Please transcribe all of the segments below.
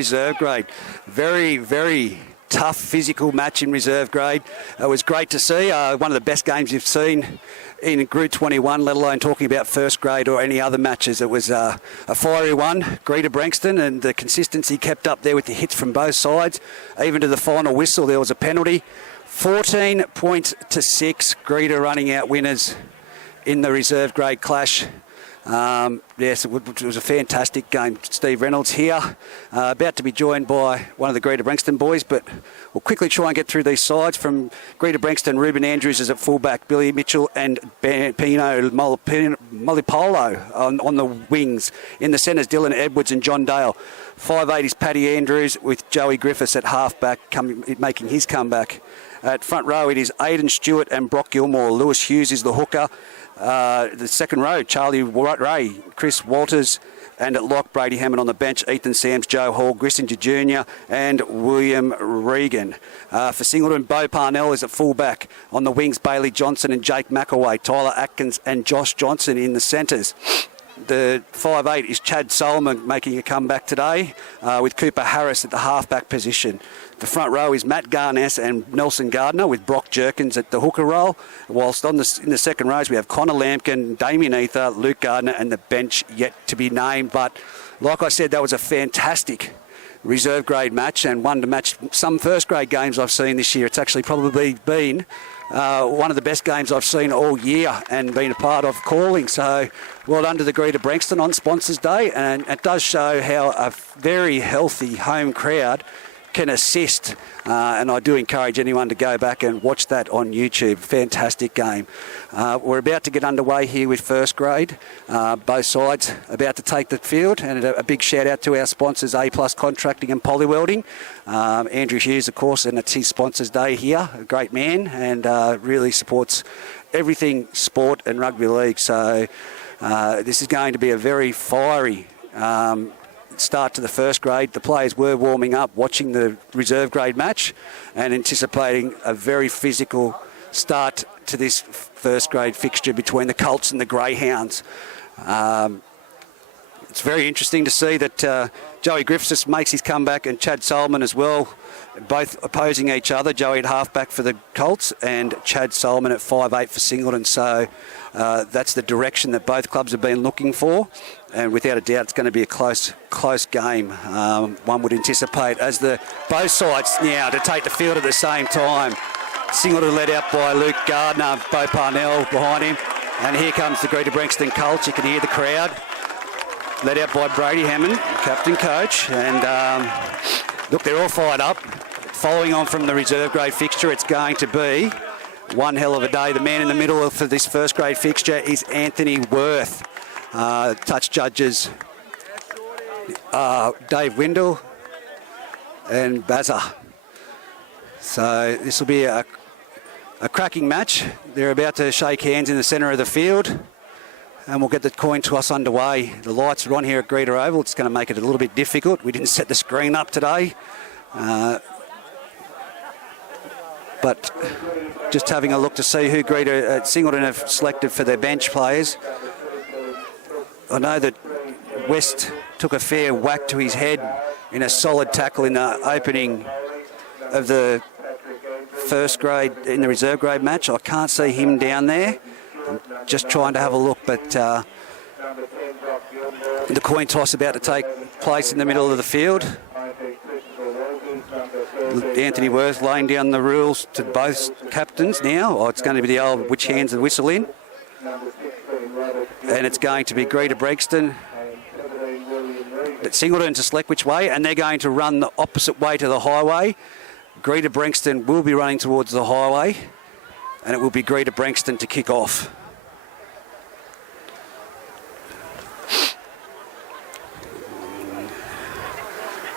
Reserve grade. Very, very tough physical match in reserve grade. It was great to see. One of the best games you've seen in Group 21, let alone talking about first grade or any other matches. It was a fiery one. Greta Branxton, and the consistency kept up there with the hits from both sides. Even to the final whistle, there was a penalty. 14 points to 6. Greta running out winners in the reserve grade clash. Yes, it was a fantastic game. Steve Reynolds here, about to be joined by one of the Greta Branxton boys, but we'll quickly try and get through these sides. From Greta Branxton, Ruben Andrews is at fullback, Billy Mitchell and Pino Molipolo on the wings. In the centres, Dylan Edwards and John Dale. 5'8" is Paddy Andrews with Joey Griffiths at halfback, making his comeback. At front row, it is Aidan Stewart and Brock Gilmore. Lewis Hughes is the hooker. The second row, Charlie Ray, Chris Walters, and at lock, Brady Hammond on the bench, Ethan Sams, Joe Hall, Grissinger Jr. and William Regan. For Singleton, Bo Parnell is at fullback. On the wings, Bailey Johnson and Jake McAway, Tyler Atkins and Josh Johnson in the centres. The 5'8" is Chad Solomon making a comeback today, with Cooper Harris at the halfback position. The front row is Matt Garness and Nelson Gardner with Brock Jerkins at the hooker role, whilst in the second rows we have Connor Lampkin, Damien Ether, Luke Gardner and the bench yet to be named. But like I said, that was a fantastic reserve grade match, and one to match some first grade games I've seen this year. It's actually probably been one of the best games I've seen all year and been a part of calling. So well done to the Greta Branxton on Sponsors Day, and it does show how a very healthy home crowd can assist, and I do encourage anyone to go back and watch that on YouTube. Fantastic game. We're about to get underway here with first grade. Both sides about to take the field, and a big shout out to our sponsors, A Plus Contracting and Polywelding. Andrew Hughes, of course, and it's his Sponsors Day here. A great man, and really supports everything sport and rugby league. So this is going to be a very fiery start to the first grade. The players were warming up, watching the reserve grade match and anticipating a very physical start to this first grade fixture between the Colts and the Greyhounds. It's very interesting to see that Joey Griffiths makes his comeback and Chad Solomon as well, both opposing each other. Joey at halfback for the Colts and Chad Solomon at 5'8" for Singleton. So that's the direction that both clubs have been looking for, and without a doubt it's going to be a close game. One would anticipate as both sides now to take the field at the same time. Singleton led out by Luke Gardner, Bo Parnell behind him, and here comes the Greta Branxton Colts. You can hear the crowd. Led out by Brady Hammond, captain coach, and look, they're all fired up. Following on from the reserve grade fixture, it's going to be one hell of a day. The man in the middle for this first grade fixture is Anthony Worth. Touch judges Dave Windle and Bazza. So this will be a cracking match. They're about to shake hands in the centre of the field, and we'll get the coin toss underway. The lights are on here at Greta Oval. It's going to make it a little bit difficult. We didn't set the screen up today. But just having a look to see who Greta Singleton have selected for their bench players. I know that West took a fair whack to his head in a solid tackle in the opening of the first grade, in the reserve grade match. I can't see him down there. I'm just trying to have a look, but the coin toss about to take place in the middle of the field. Anthony Worth laying down the rules to both captains now. Oh, it's going to be the old which hands the whistle in. And it's going to be Greta Branxton, Singleton to select which way, and they're going to run the opposite way to the highway. Greta Branxton will be running towards the highway, and it will be Greta Branxton to kick off.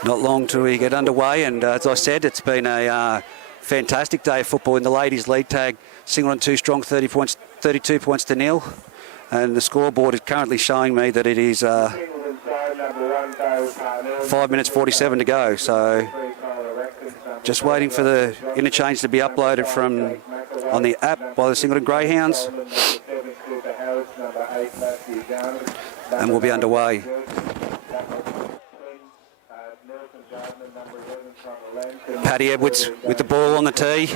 Not long till we get underway, and as I said, it's been a fantastic day of football in the ladies' league tag. Singleton too strong, 32 points to nil, and the scoreboard is currently showing me that it is 5 minutes 47 to go. So just waiting for the interchange to be uploaded from on the app by the Singleton Greyhounds, and we'll be underway. Paddy Edwards with the ball on the tee.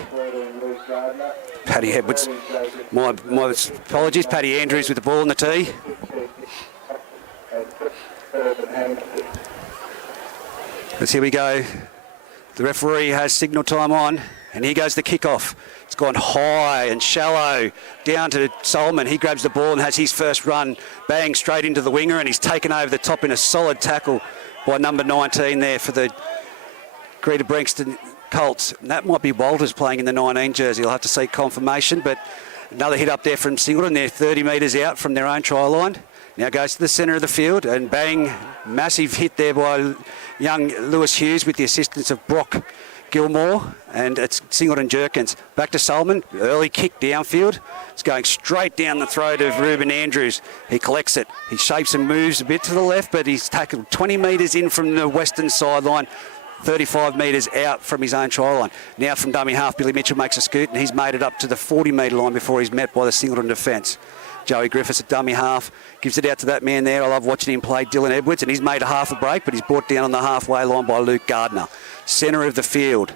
Paddy Edwards. My apologies. Paddy Andrews with the ball on the tee. As here we go. The referee has signal time on, and here goes the kickoff. It's gone high and shallow down to Solomon. He grabs the ball and has his first run, bang straight into the winger, and he's taken over the top in a solid tackle by number 19 there for the Greta Branxton Colts. And that might be Walters playing in the 19 jersey. I'll have to seek confirmation, but another hit up there from Singleton. They're 30 metres out from their own try line. Now goes to the centre of the field and bang, massive hit there by young Lewis Hughes with the assistance of Brock Gilmore, and it's Singleton Jerkins. Back to Solomon, early kick downfield. It's going straight down the throat of Ruben Andrews. He collects it. He shapes and moves a bit to the left, but he's tackled 20 metres in from the western sideline, 35 metres out from his own try line. Now from dummy half, Billy Mitchell makes a scoot, and he's made it up to the 40-metre line before he's met by the Singleton defence. Joey Griffiths at dummy half, gives it out to that man there. I love watching him play, Dylan Edwards, and he's made a half a break, but he's brought down on the halfway line by Luke Gardner. Centre of the field.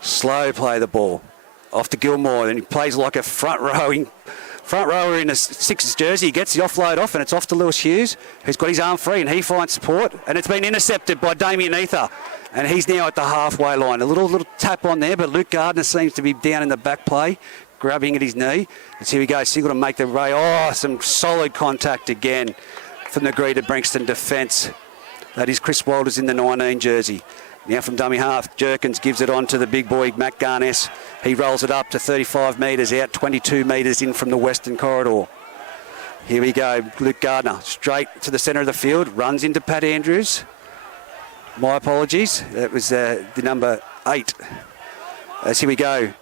Slow play the ball. Off to Gilmore, and he plays like a front rower in a Sixers jersey. He gets the offload off, and it's off to Lewis Hughes, who's got his arm free, and he finds support, and it's been intercepted by Damien Ether, and he's now at the halfway line. A little tap on there, but Luke Gardner seems to be down in the back play, grabbing at his knee. And here we go, Singleton make the ray. Oh, some solid contact again from the Greta Branxton defence. That is Chris Walters in the 19 jersey. Now from dummy half, Jerkins gives it on to the big boy, Matt Garness. He rolls it up to 35 metres out, 22 metres in from the western corridor. Here we go, Luke Gardner, straight to the centre of the field, runs into Pat Andrews. My apologies, that was the number 8. As here we go.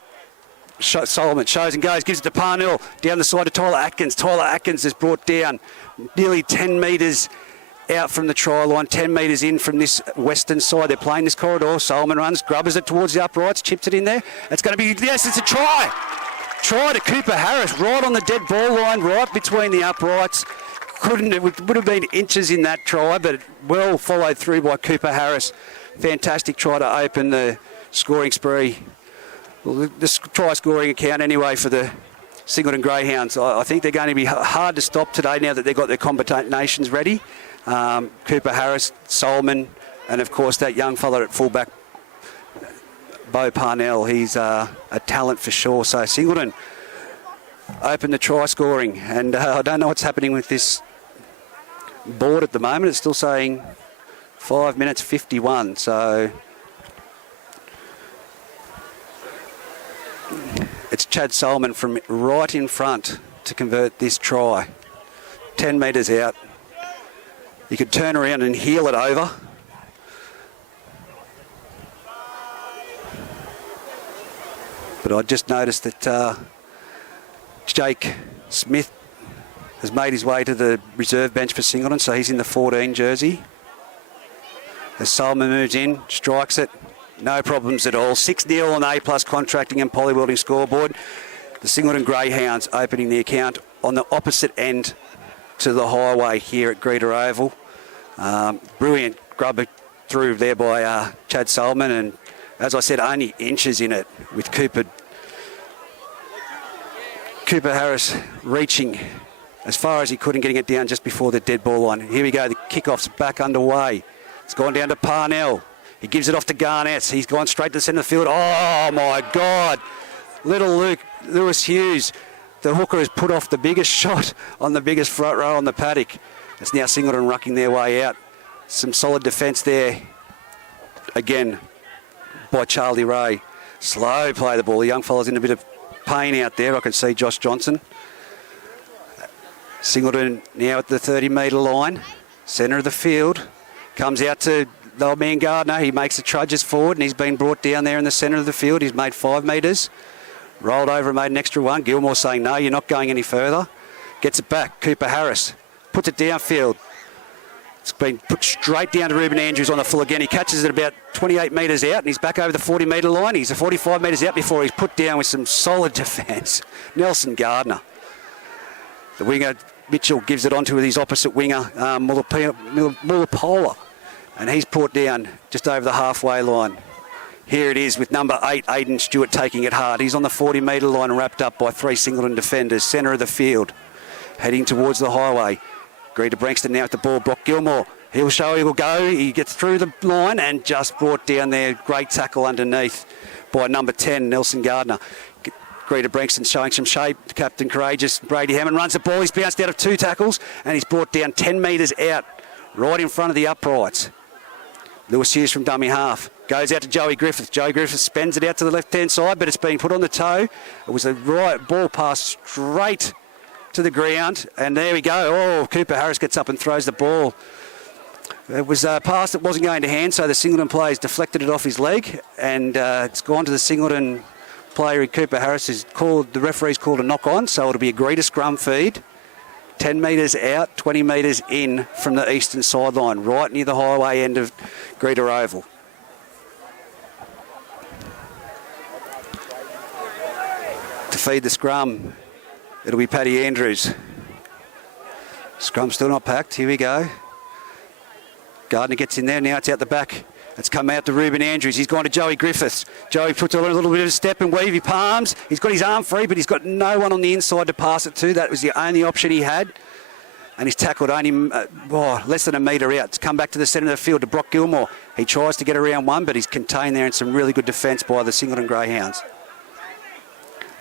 Solomon shows and goes, gives it to Parnell, down the side to Tyler Atkins. Tyler Atkins is brought down nearly 10 metres out from the try line, 10 metres in from this western side. They're playing this corridor. Solomon runs, grubbers it towards the uprights, chips it in there. It's going to be, yes, it's a try. Try to Cooper Harris, right on the dead ball line, right between the uprights. It would have been inches in that try, but well followed through by Cooper Harris. Fantastic try to open the scoring spree. Well, the try scoring account anyway for the Singleton Greyhounds. I think they're going to be hard to stop today now that they've got their combinations ready. Cooper Harris, Solomon, and of course that young fella at fullback, Bo Parnell. He's a talent for sure. So Singleton open the try scoring, and I don't know what's happening with this board at the moment. It's still saying 5 minutes 51. So it's Chad Solomon from right in front to convert this try. 10 metres out. You could turn around and heel it over. But I just noticed that Jake Smith has made his way to the reserve bench for Singleton, so he's in the 14 jersey. As Solomon moves in, strikes it, no problems at all. 6-0 on the A+ Contracting and Polywelding scoreboard. The Singleton Greyhounds opening the account on the opposite end to the highway here at Greta Oval. Brilliant grubber through there by Chad Solomon, and as I said, only inches in it with Cooper Harris reaching as far as he could and getting it down just before the dead ball line. Here we go, the kickoff's back underway. It's gone down to Parnell. He gives it off to Garnett. He's gone straight to the centre of the field. Oh my God! Little Lewis Hughes, the hooker, has put off the biggest shot on the biggest front row on the paddock. It's now Singleton rucking their way out. Some solid defence there. Again, by Charlie Ray. Slow play the ball. The young fella's in a bit of pain out there. I can see Josh Johnson. Singleton now at the 30-metre line. Centre of the field. Comes out to the old man Gardner. He makes the trudges forward, and he's been brought down there in the centre of the field. He's made 5 metres. Rolled over and made an extra one. Gilmore saying, no, you're not going any further. Gets it back. Cooper Harris puts it downfield. It's been put straight down to Ruben Andrews on the full again. He catches it about 28 metres out, and he's back over the 40-metre line. He's 45 metres out before he's put down with some solid defence. Nelson Gardner. The winger, Mitchell, gives it on to his opposite winger, Mullapola. And he's brought down just over the halfway line. Here it is with number 8, Aidan Stewart, taking it hard. He's on the 40-metre line, wrapped up by 3 Singleton defenders. Centre of the field, heading towards the highway. Greta Branxton now at the ball. Brock Gilmore, he'll show he will go. He gets through the line and just brought down there. Great tackle underneath by number 10, Nelson Gardner. Greta Branxton showing some shape. Captain Courageous, Brady Hammond runs the ball. He's bounced out of 2 tackles and he's brought down 10 metres out, right in front of the uprights. Lewis Hughes from dummy half. Goes out to Joey Griffith. Joey Griffith spends it out to the left-hand side, but it's been put on the toe. It was a right ball pass straight to the ground. And there we go. Oh, Cooper Harris gets up and throws the ball. It was a pass that wasn't going to hand, so the Singleton players deflected it off his leg. And it's gone to the Singleton player, Cooper Harris. Is called, the referee's called a knock-on, so it'll be a Greta scrum feed. 10 metres out, 20 metres in from the eastern sideline, right near the highway end of Greta Oval. To feed the scrum, it'll be Paddy Andrews. Scrum still not packed. Here we go. Gardner gets in there. Now it's out the back. It's come out to Ruben Andrews. He's gone to Joey Griffiths. Joey puts on a little bit of a step and weave. He palms. He's got his arm free, but he's got no one on the inside to pass it to. That was the only option he had. And he's tackled only less than a metre out. It's come back to the centre of the field to Brock Gilmore. He tries to get around one, but he's contained there in some really good defence by the Singleton Greyhounds.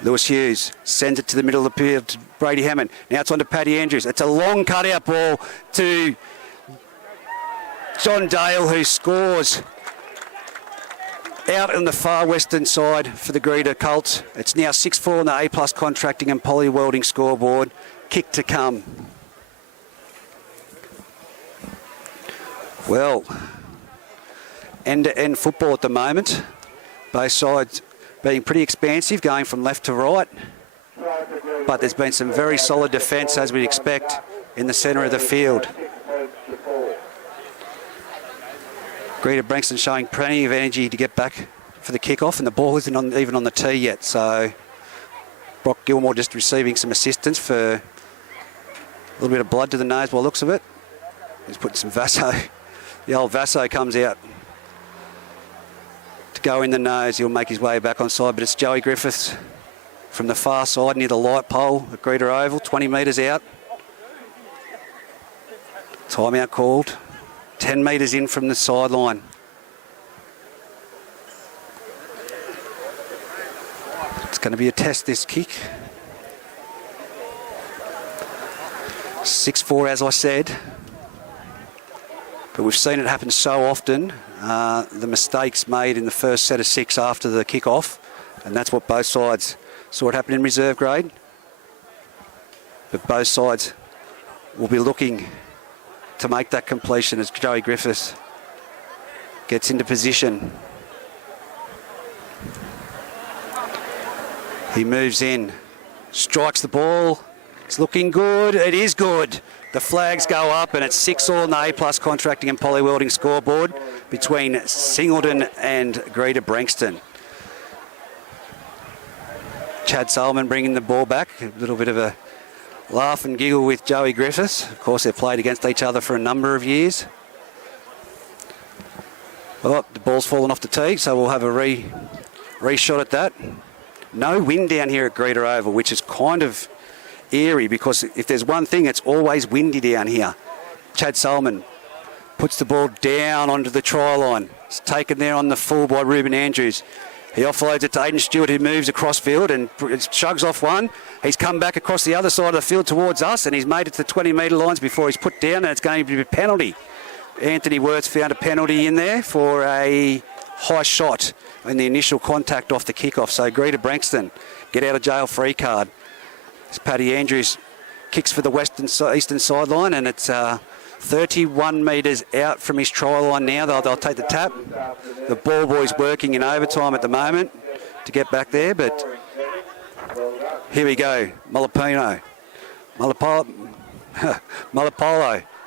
Lewis Hughes sends it to the middle of the field to Brady Hammond. Now it's on to Paddy Andrews. It's a long cutout ball to John Dale, who scores out on the far western side for the Greta Colts. It's now 6-4 on the A+ Contracting and Poly Welding scoreboard. Kick to come. Well, end-to-end football at the moment. Both sides being pretty expansive, going from left to right. But there's been some very solid defence, as we'd expect, in the centre of the field. Greta Branxton showing plenty of energy to get back for the kick-off, and the ball isn't even on the tee yet. So Brock Gilmore just receiving some assistance for a little bit of blood to the nose by the looks of it. He's putting some Vaso. The old Vaso comes out to go in the nose. He'll make his way back on side, but it's Joey Griffiths from the far side near the light pole at Greta Oval, 20 metres out. Timeout called. 10 metres in from the sideline. It's going to be a test, this kick. 6-4, as I said. But we've seen it happen so often. The mistakes made in the first set of 6 after the kick-off. And that's what both sides saw it happen in reserve grade. But both sides will be looking to make that completion as Joey Griffiths gets into position. He moves in, strikes the ball. It's looking good. It is good. The flags go up and it's 6-all on the A+ Contracting and Poly Welding scoreboard between Singleton and Greta Branxton. Chad Solomon bringing the ball back. A little bit of a laugh and giggle with Joey Griffiths. Of course, they've played against each other for a number of years. Well, the ball's fallen off the tee, so we'll have a re-shot at that. No wind down here at Greta Oval, which is kind of eerie because if there's one thing, it's always windy down here. Chad Solomon puts the ball down onto the try line. It's taken there on the full by Ruben Andrews. He offloads it to Aidan Stewart, who moves across field and chugs off one. He's come back across the other side of the field towards us, and he's made it to the 20-metre lines before he's put down, and it's going to be a penalty. Anthony Wirtz found a penalty in there for a high shot in the initial contact off the kickoff. So Greta Branxton, get out of jail free card. It's Paddy Andrews kicks for the eastern sideline, and it's 31 metres out from his try line now. They'll take the tap. The ball boy's working in overtime at the moment to get back there, but here we go. Malapolo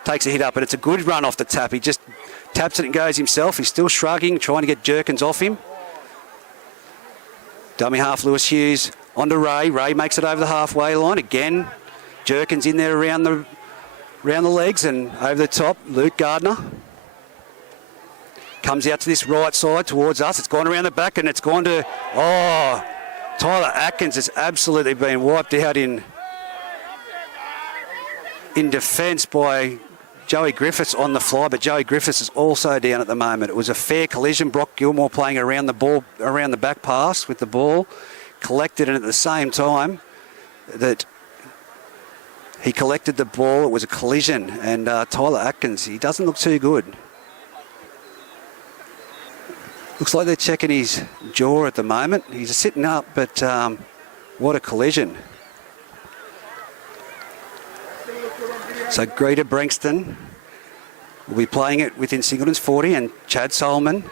takes a hit up, and it's a good run off the tap. He just taps it and goes himself. He's still shrugging, trying to get Jerkins off him. Dummy half Lewis Hughes onto Ray. Ray makes it over the halfway line. Again, Jerkins in there around the legs and over the top. Luke Gardner. Comes out to this right side towards us. It's gone around the back and it's gone to... Oh, Tyler Atkins has absolutely been wiped out in defence by Joey Griffiths on the fly, but Joey Griffiths is also down at the moment. It was a fair collision. Brock Gilmore playing around the ball, around the back pass with the ball, collected it at the same time that he collected the ball. It was a collision, and Tyler Atkins, he doesn't look too good. Looks like they're checking his jaw at the moment. He's sitting up, but what a collision. So Greta Branxton will be playing it within Singleton's 40, and Chad Solomon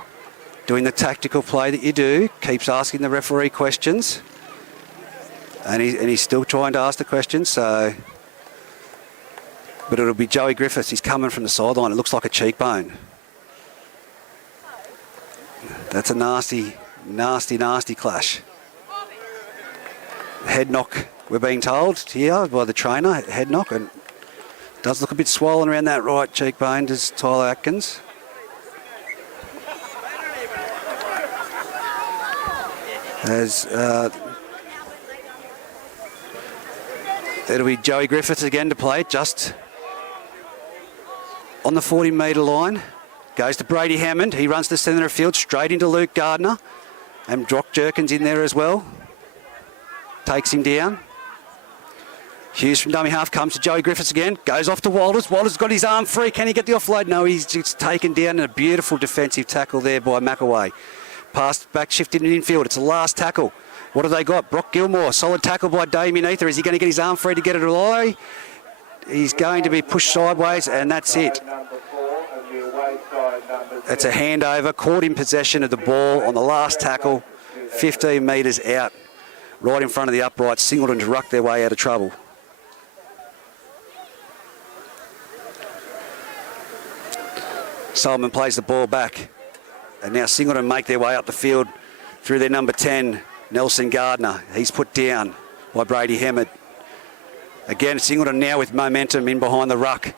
doing the tactical play that you do, keeps asking the referee questions. And he's still trying to ask the questions, so... But it'll be Joey Griffiths. He's coming from the sideline. It looks like a cheekbone. That's a nasty, nasty, nasty clash. Head knock, we're being told here by the trainer. Head knock, and does look a bit swollen around that right cheekbone, does Tyler Atkins. As it'll be Joey Griffiths again to play it, just on the 40-metre line. Goes to Brady Hammond. He runs to centre of field, straight into Luke Gardner. And Brock Jerkins in there as well. Takes him down. Hughes from dummy half comes to Joey Griffiths again. Goes off to Walters. Walters got his arm free. Can he get the offload? No, he's just taken down in a beautiful defensive tackle there by McAway. Passed back, shifted in infield. It's the last tackle. What have they got? Brock Gilmore. Solid tackle by Damien Ether. Is he going to get his arm free to get it away? He's going to be pushed sideways, and that's it. It's a handover. Caught in possession of the ball on the last tackle. 15 metres out. Right in front of the upright. Singleton to ruck their way out of trouble. Solomon plays the ball back. And now Singleton make their way up the field through their number 10, Nelson Gardner. He's put down by Brady Hammond. Again, Singleton now with momentum in behind the ruck.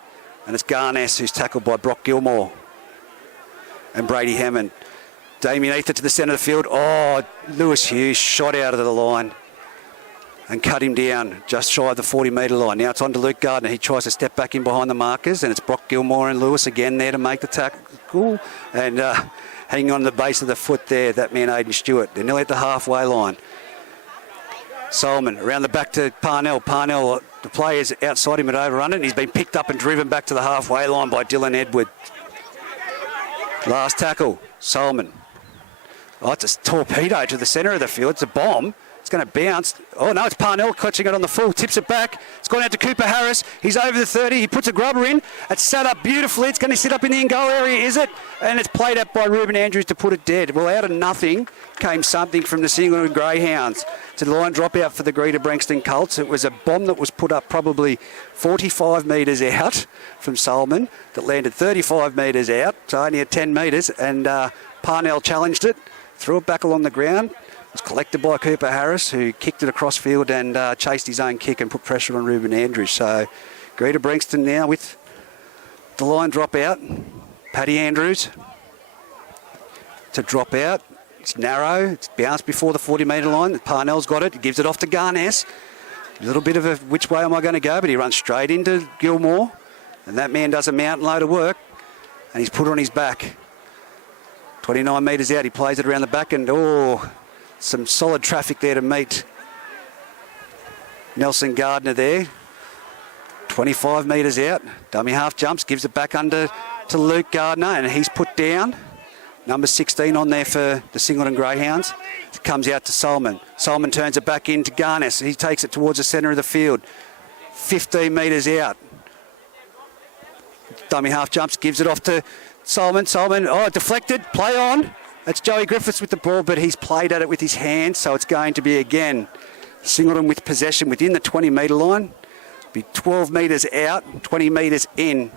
And it's Garness who's tackled by Brock Gilmore and Brady Hammond. Damien Ether to the centre of the field. Oh, Lewis Hughes shot out of the line and cut him down just shy of the 40-metre line. Now it's on to Luke Gardner. He tries to step back in behind the markers, and it's Brock Gilmore and Lewis again there to make the tackle. And hanging on the base of the foot there, that man Aidan Stewart. They're nearly at the halfway line. Solomon around the back to Parnell. Parnell, the player's outside him, had overrun it, and he's been picked up and driven back to the halfway line by Dylan Edward. Last tackle, Solomon. Oh, it's a torpedo to the centre of the field. It's a bomb. It's going to bounce. Oh, no, it's Parnell clutching it on the full. Tips it back. It's gone out to Cooper Harris. He's over the 30. He puts a grubber in. It's set up beautifully. It's going to sit up in the in-goal area, is it? And it's played up by Ruben Andrews to put it dead. Well, out of nothing came something from the Singleton Greyhounds. It's a line drop out for the Greta Branxton Colts. It was a bomb that was put up probably 45 metres out from Solomon that landed 35 metres out, so only at 10 metres, and Parnell challenged it, threw it back along the ground. It was collected by Cooper Harris, who kicked it across field and chased his own kick and put pressure on Ruben Andrews. So Greta Branxton now with the line drop out. Paddy Andrews to drop out. It's narrow. It's bounced before the 40-metre line. Parnell's got it. He gives it off to Garness. A little bit of a which way am I going to go, but he runs straight into Gilmore. And that man does a mountain load of work. And he's put it on his back. 29 metres out. He plays it around the back, and some solid traffic there to meet Nelson Gardner there. 25 metres out. Dummy half jumps, gives it back under to Luke Gardner, and he's put down. Number 16 on there for the Singleton Greyhounds. It comes out to Solomon. Solomon turns it back into Garness. He takes it towards the centre of the field. 15 metres out. Dummy half jumps, gives it off to Solomon. Solomon, deflected, play on. That's Joey Griffiths with the ball, but he's played at it with his hands, so it's going to be again Singleton with possession within the 20-metre line. Be 12 metres out, 20 metres in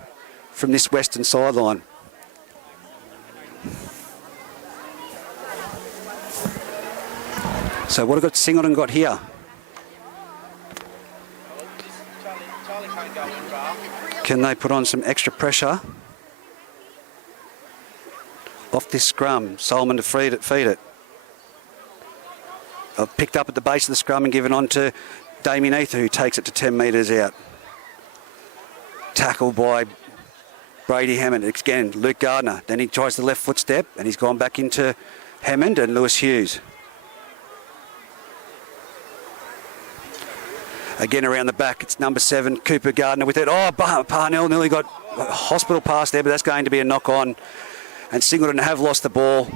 from this western sideline. So what have Singleton got here? Can they put on some extra pressure off this scrum. Solomon to feed it. Picked up at the base of the scrum and given on to Damien Ether, who takes it to 10 metres out. Tackled by Brady Hammond. Again, Luke Gardner. Then he tries the left foot step and he's gone back into Hammond and Lewis Hughes. Again around the back, it's number 7, Cooper Gardner with it. Oh, Parnell nearly got a hospital pass there, but that's going to be a knock on. And Singleton have lost the ball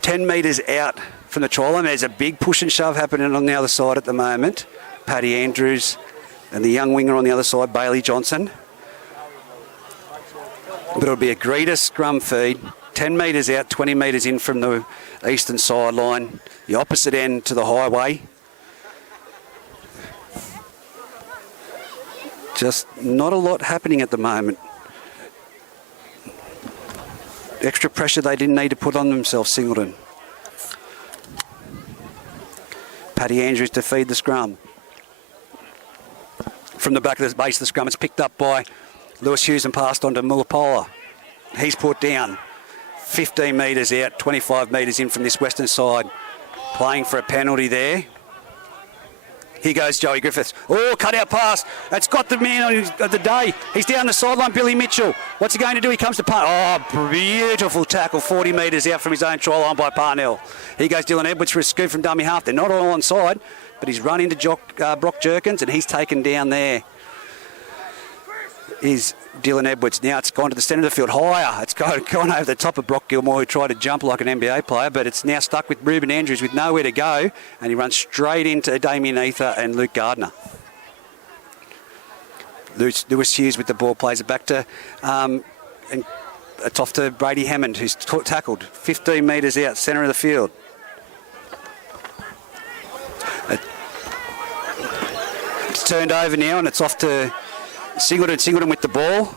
10 metres out from the try line. There's a big push and shove happening on the other side at the moment. Paddy Andrews and the young winger on the other side, Bailey Johnson. But it'll be a Greta scrum feed, 10 metres out, 20 metres in from the eastern sideline, the opposite end to the highway. Just not a lot happening at the moment. Extra pressure they didn't need to put on themselves, Singleton. Paddy Andrews to feed the scrum. From the back of the base of the scrum, it's picked up by Lewis Hughes and passed on to Mullapola. He's put down 15 metres out, 25 metres in from this western side. Playing for a penalty there. Here goes Joey Griffiths. Oh, cut out pass. That's got the man of the day. He's down the sideline, Billy Mitchell. What's he going to do? He comes to punt. Oh, beautiful tackle, 40 metres out from his own try line by Parnell. Here goes Dylan Edwards for a scoop from dummy half. They're not all onside, but he's run into Brock Jerkins and he's taken down there. Is Dylan Edwards. Now it's gone to the centre of the field, higher. It's gone over the top of Brock Gilmore, who tried to jump like an NBA player, but it's now stuck with Ruben Andrews with nowhere to go, and he runs straight into Damien Ether and Luke Gardner. Lewis Hughes with the ball, plays it back to, and it's off to Brady Hammond, who's tackled 15 metres out, centre of the field. It's turned over now, and it's off to Singleton with the ball,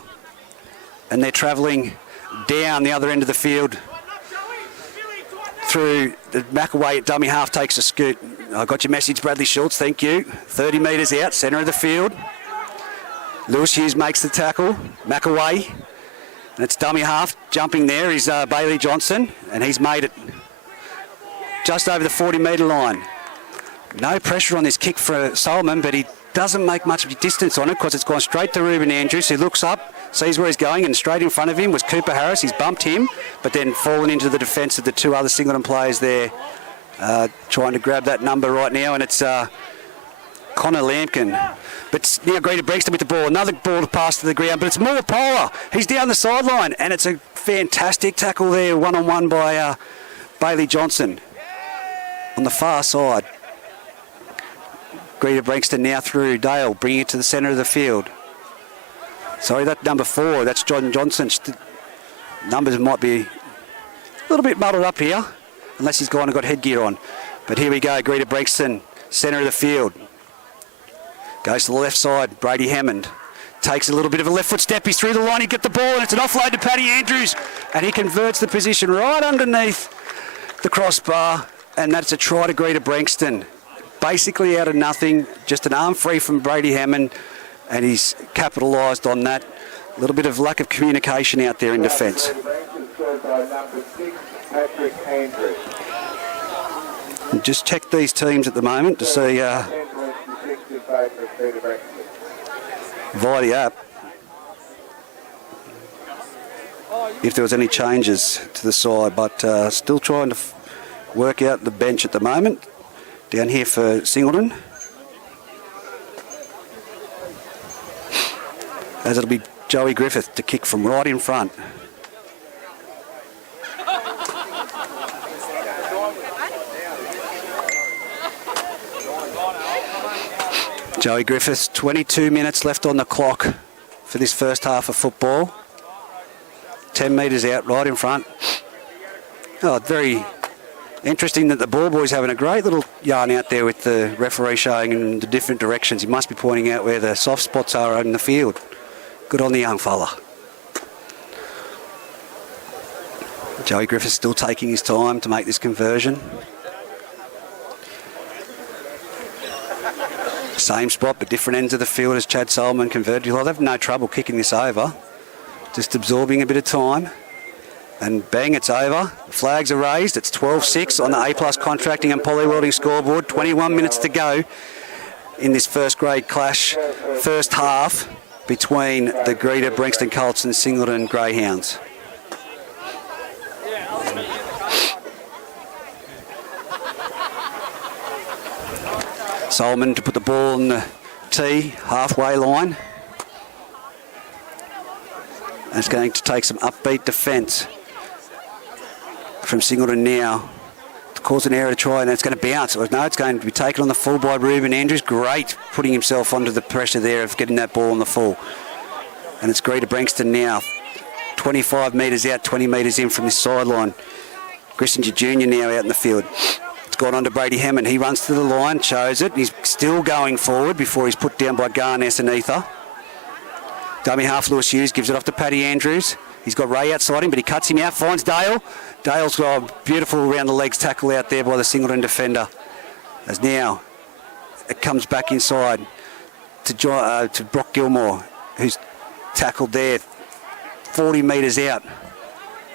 and they're travelling down the other end of the field through the McAway at dummy half, takes a scoot. I got your message, Bradley Schultz, thank you. 30 metres out, centre of the field. Lewis Hughes makes the tackle, McAway, and it's dummy half. Jumping there is Bailey Johnson, and he's made it just over the 40 metre line. No pressure on this kick for Solomon, but he doesn't make much of a distance on it because it's gone straight to Ruben Andrews, who looks up, sees where he's going, and straight in front of him was Cooper Harris. He's bumped him, but then fallen into the defence of the two other Singleton players there, trying to grab that number right now, and it's Connor Lampkin. But now Greta Branxton with the ball, another ball to pass to the ground, but it's Mullapola. He's down the sideline, and it's a fantastic tackle there, one-on-one by Bailey Johnson on the far side. Greta Branxton now through Dale, bringing it to the centre of the field. Sorry, that number 4, that's John Johnson. Numbers might be a little bit muddled up here, unless he's gone and got headgear on. But here we go, Greta Branxton, centre of the field. Goes to the left side, Brady Hammond. Takes a little bit of a left foot step, he's through the line, he get the ball, and it's an offload to Paddy Andrews. And he converts the position right underneath the crossbar, and that's a try to Greta Branxton. Basically out of nothing, just an arm free from Brady Hammond, and he's capitalised on that. A little bit of lack of communication out there in defence. Just check these teams at the moment to see via the app if there was any changes to the side, but still trying to work out the bench at the moment. Down here for Singleton. As it'll be Joey Griffith to kick from right in front. Joey Griffith, 22 minutes left on the clock for this first half of football. 10 metres out, right in front. Oh, very interesting that the ball boy's having a great little yarn out there with the referee showing in the different directions. He must be pointing out where the soft spots are in the field. Good on the young fella. Joey Griffith's still taking his time to make this conversion. Same spot but different ends of the field as Chad Solomon converted. He'll have no trouble kicking this over. Just absorbing a bit of time. And bang, it's over. Flags are raised. It's 12-6 on the A+ Contracting and Poly Welding scoreboard. 21 minutes to go in this first grade clash, first half between the Greta Branxton Colts and Singleton Greyhounds. Solomon to put the ball on the tee, halfway line. And it's going to take some upbeat defence from Singleton now to cause an error to try, and it's going to bounce. No, it's going to be taken on the full by Ruben Andrews. Great putting himself under the pressure there of getting that ball on the full. And it's Greta Branxton now, 25 metres out, 20 metres in from this sideline. Grissinger Jr. now out in the field. It's gone on to Brady Hammond. He runs to the line, shows it. He's still going forward before he's put down by Garness and Ether. Dummy half Lewis Hughes gives it off to Paddy Andrews. He's got Ray outside him, but he cuts him out, finds Dale. Dale's got a beautiful around the legs tackle out there by the Singleton defender. As now it comes back inside to Brock Gilmore, who's tackled there 40 metres out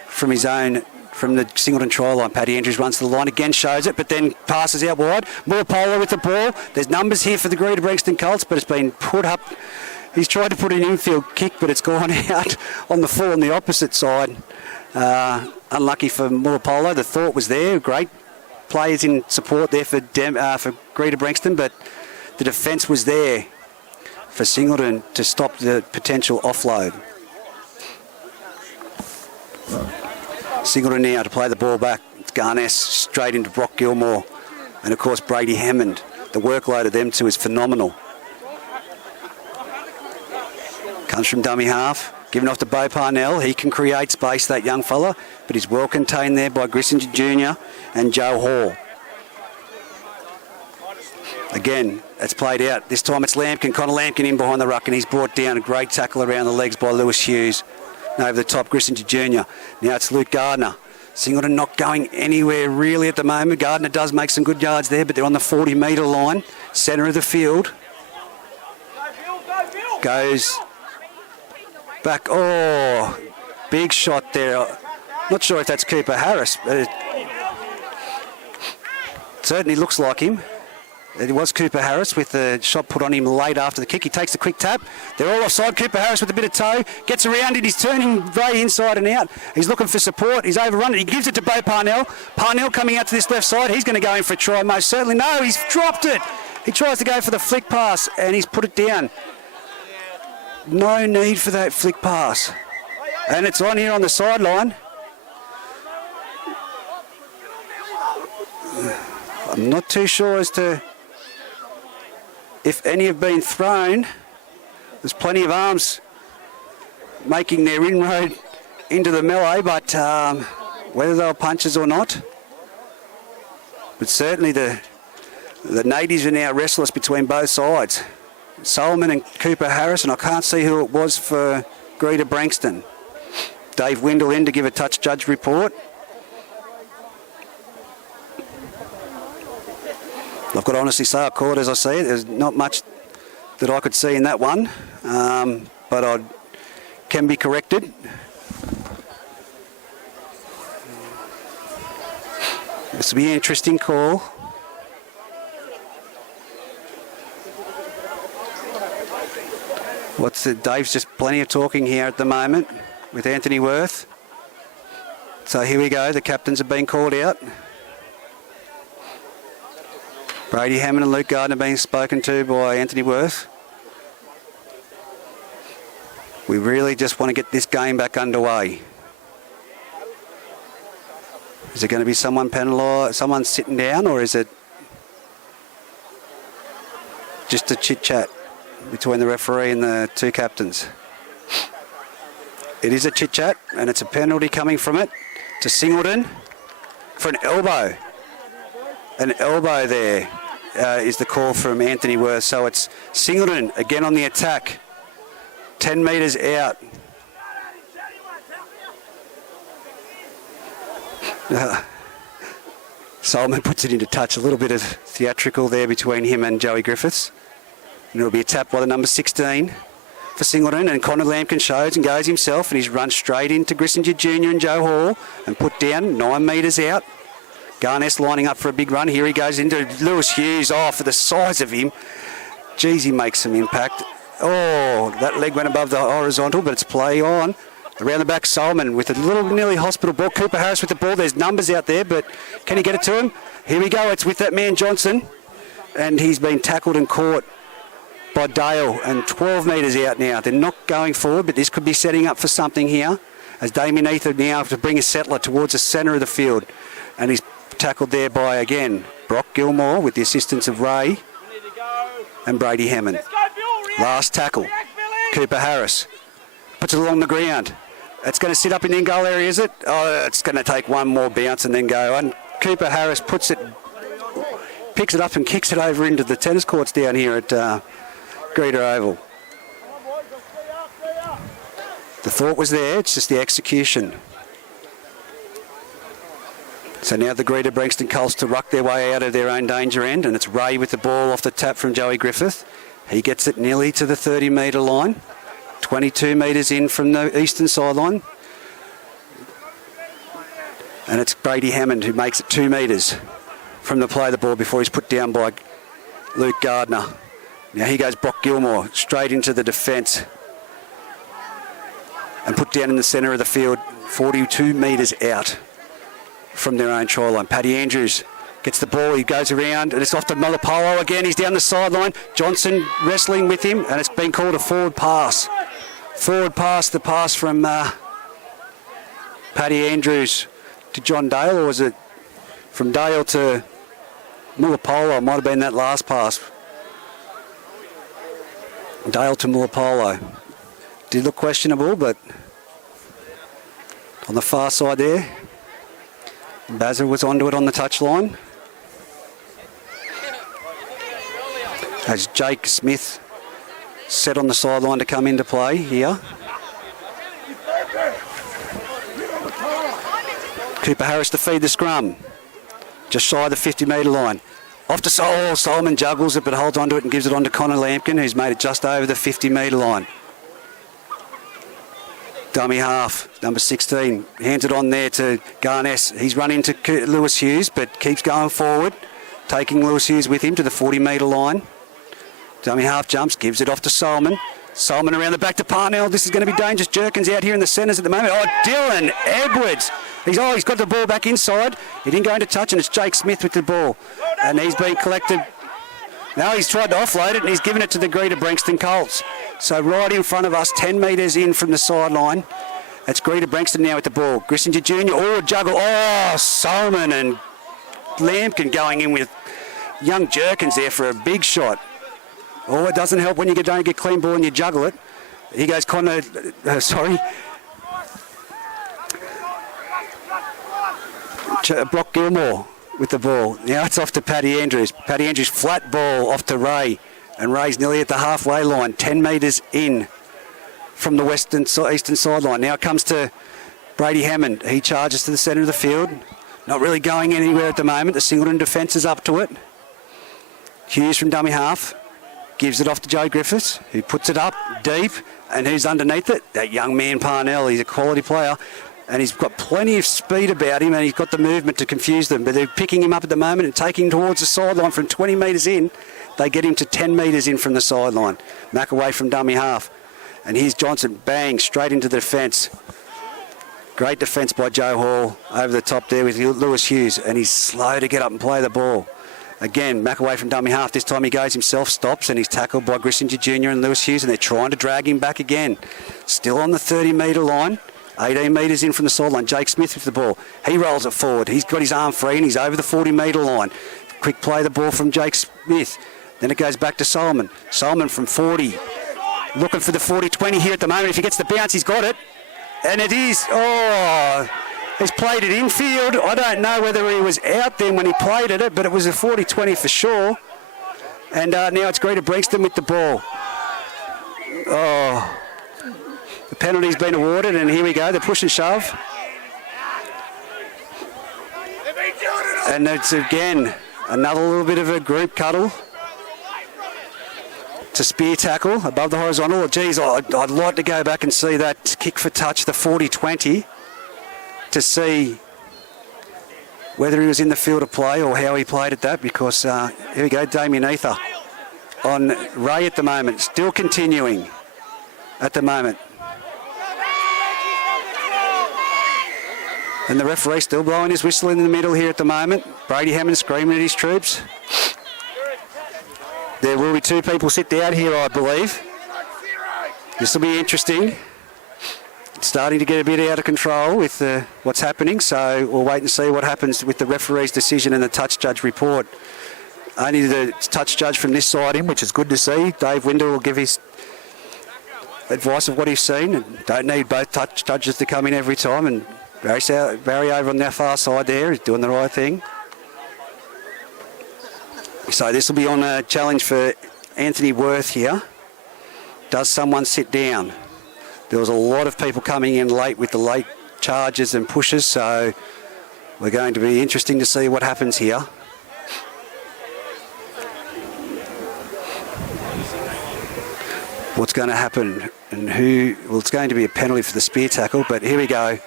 from his own, from the Singleton try line. Paddy Andrews runs to the line again, shows it, but then passes out wide. More Polo with the ball. There's numbers here for the Greta Branxton Colts, but it's been put up. He's tried to put an infield kick, but it's gone out on the full on the opposite side. Unlucky for Polo. The thought was there. Great players in support there for Greta Branxton, but the defence was there for Singleton to stop the potential offload. Singleton now to play the ball back. It's Garness straight into Brock Gilmore. And of course Brady Hammond. The workload of them two is phenomenal. Comes from dummy half, given off to Bo Parnell. He can create space, that young fella, but he's well contained there by Grissinger Jr. and Joe Hall. Again, it's played out. This time it's Lampkin, Connor Lampkin in behind the ruck, and he's brought down a great tackle around the legs by Lewis Hughes. And over the top, Grissinger Jr. Now it's Luke Gardner. Singleton not going anywhere really at the moment. Gardner does make some good yards there, but they're on the 40-metre line, centre of the field. Goes back, oh, big shot there. Not sure if that's Cooper Harris, but it certainly looks like him. It was Cooper Harris with the shot put on him late after the kick. He takes the quick tap. They're all offside. Cooper Harris with a bit of toe. Gets around it. He's turning very inside and out. He's looking for support. He's overrun it. He gives it to Bo Parnell. Parnell coming out to this left side. He's going to go in for a try most certainly. No, he's dropped it. He tries to go for the flick pass and he's put it down. No need for that flick pass. And it's on here on the sideline. I'm not too sure as to if any have been thrown. There's plenty of arms making their inroad into the melee, but whether they were punches or not. But certainly the natives are now restless between both sides. Solomon and Cooper Harris, and I can't see who it was for Greta Branxton. Dave Windle in to give a touch judge report. I've got to honestly say, I call it as I see it. There's not much that I could see in that one, but I can be corrected. This will be an interesting call. Dave's just plenty of talking here at the moment with Anthony Worth. So here we go. The captains have been called out. Brady Hammond and Luke Gardner being spoken to by Anthony Worth. We really just want to get this game back underway. Is it going to be someone penalised, someone sitting down, or is it just a chit-chat between the referee and the two captains? It is a chit-chat, and it's a penalty coming from it to Singleton for an elbow. An elbow there is the call from Anthony Worth. So it's Singleton again on the attack. 10 metres out. Solomon puts it into touch. A little bit of theatrical there between him and Joey Griffiths. And it'll be a tap by the number 16 for Singleton, and Connor Lampkin shows and goes himself, and he's run straight into Grissinger Jr. and Joe Hall and put down 9 metres out. Garness lining up for a big run. Here he goes into Lewis Hughes. Oh, for the size of him. Geez, he makes some impact. Oh, that leg went above the horizontal, but it's play on. Around the back, Solomon with a little nearly hospital ball. Cooper Harris with the ball. There's numbers out there, but can he get it to him? Here we go. It's with that man Johnson. And he's been tackled and caught by Dale, and 12 metres out now. They're not going forward, but this could be setting up for something here, as Damien Ether now to bring a settler towards the centre of the field. And he's tackled there by, again, Brock Gilmore with the assistance of Ray and Brady Hammond. Last tackle, Cooper Harris puts it along the ground. It's going to sit up in the end goal area, is it? Oh, it's going to take one more bounce and then go. And Cooper Harris picks it up and kicks it over into the tennis courts down here at Greta Oval. The thought was there, it's just the execution. So now the Greta Branxton Colts to ruck their way out of their own danger end, and it's Ray with the ball off the tap from Joey Griffith. He gets it nearly to the 30-metre line, 22 metres in from the eastern sideline. And it's Brady Hammond who makes it 2 metres from the play of the ball before he's put down by Luke Gardner. Now here goes Brock Gilmore straight into the defence and put down in the centre of the field, 42 metres out from their own try line. Paddy Andrews gets the ball, he goes around, and it's off to Malapolo again. He's down the sideline. Johnson wrestling with him, and it's been called a forward pass. Forward pass, the pass from Paddy Andrews to John Dale, or was it from Dale to Malapolo? Might have been that last pass. Dale to Malapolo. Did look questionable, but on the far side there, Bazza was onto it on the touchline. As Jake Smith set on the sideline to come into play here. Cooper Harris to feed the scrum. Just shy of the 50-metre line. Off to Solomon juggles it, but holds onto it and gives it on to Connor Lampkin, who's made it just over the 50-metre line. Dummy half, number 16, hands it on there to Garness. He's run into Lewis Hughes, but keeps going forward, taking Lewis Hughes with him to the 40-metre line. Dummy half jumps, gives it off to Solomon. Solomon around the back to Parnell. This is going to be dangerous. Jerkins out here in the centres at the moment. Oh, Dylan Edwards. He's got the ball back inside. He didn't go into touch, and it's Jake Smith with the ball. And he's been collected. Now he's tried to offload it, and he's given it to the Greta Branxton Colts. So right in front of us, 10 metres in from the sideline. It's Greta Branxton now with the ball. Grissinger Jr. Oh, juggle. Oh, Solomon and Lampkin going in with young Jerkins there for a big shot. Oh, it doesn't help when you don't get clean ball and you juggle it. Here goes Connor, Brock Gilmore with the ball. Now it's off to Paddy Andrews. Paddy Andrews, flat ball off to Ray. And Ray's nearly at the halfway line, 10 metres in from the eastern sideline. Now it comes to Brady Hammond. He charges to the centre of the field. Not really going anywhere at the moment. The Singleton defence is up to it. Hughes from dummy half. Gives it off to Joe Griffiths, who puts it up deep, and who's underneath it? That young man Parnell. He's a quality player, and he's got plenty of speed about him, and he's got the movement to confuse them. But they're picking him up at the moment and taking him towards the sideline from 20 metres in. They get him to 10 metres in from the sideline. Mack away from dummy half. And here's Johnson, bang, straight into the defence. Great defence by Joe Hall over the top there with Lewis Hughes, and he's slow to get up and play the ball. Again, Mack away from dummy half. This time he goes himself, stops, and he's tackled by Grissinger Jr. and Lewis Hughes, and they're trying to drag him back again. Still on the 30-metre line, 18 metres in from the sideline. Jake Smith with the ball. He rolls it forward. He's got his arm free, and he's over the 40-metre line. Quick play the ball from Jake Smith. Then it goes back to Solomon. Solomon from 40. Looking for the 40-20 here at the moment. If he gets the bounce, he's got it. And it is, he's played it infield. I don't know whether he was out then when he played it, but it was a 40-20 for sure. And now it's Greta Branxton with the ball. Oh, the penalty's been awarded, and here we go, the push and shove. And it's again another little bit of a group cuddle a spear tackle above the horizontal. Geez, I'd like to go back and see that kick for touch, the 40-20, to see whether he was in the field of play or how he played at that, because here we go, Damien Ether on Ray at the moment, still continuing at the moment. And the referee still blowing his whistle in the middle here at the moment. Brady Hammond screaming at his troops. There will be 2 people sit down here, I believe. This will be interesting. It's starting to get a bit out of control with what's happening, so we'll wait and see what happens with the referee's decision and the touch judge report. Only the touch judge from this side in, which is good to see. Dave Winder will give his advice of what he's seen. And don't need both touch judges to come in every time. And Barry over on their far side there is doing the right thing. So this will be on a challenge for Anthony Worth here. Does someone sit down? There was a lot of people coming in late with the late charges and pushes, so we're going to be interesting to see what happens here. What's going to happen and who? Well, it's going to be a penalty for the spear tackle, but here we go.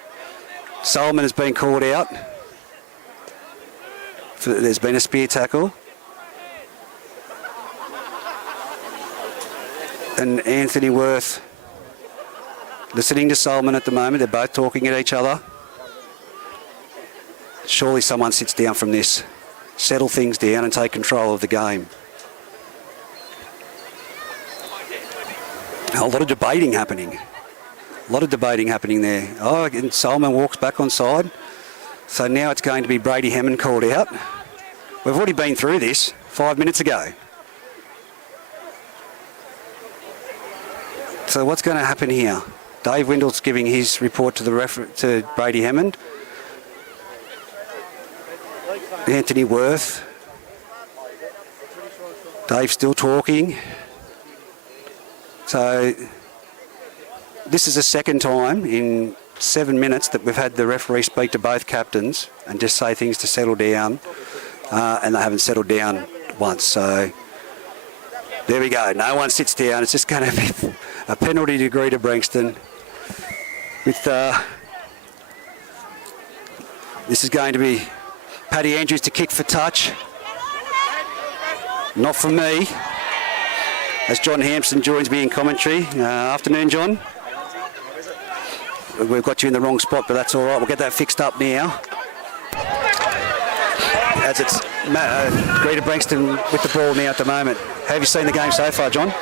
Solomon has been called out. There's been a spear tackle. And Anthony Worth listening to Solomon at the moment. They're both talking at each other. Surely someone sits down from this. Settle things down and take control of the game. A lot of debating happening. A lot of debating happening there. Oh, and Solomon walks back on side. So now it's going to be Brady Hammond called out. We've already been through this 5 minutes ago. So what's going to happen here? Dave Windle's giving his report to to Brady Hammond. Anthony Worth. Dave still talking. So this is the second time in 7 minutes that we've had the referee speak to both captains and just say things to settle down, and they haven't settled down once. So there we go. No one sits down. It's just going to be a penalty to Greta Branxton. With this is going to be Paddy Andrews to kick for touch. Not from me. As John Hampson joins me in commentary. Afternoon, John. We've got you in the wrong spot, but that's all right. We'll get that fixed up now. As it's Greta Branxton with the ball now at the moment. How have you seen the game so far, John?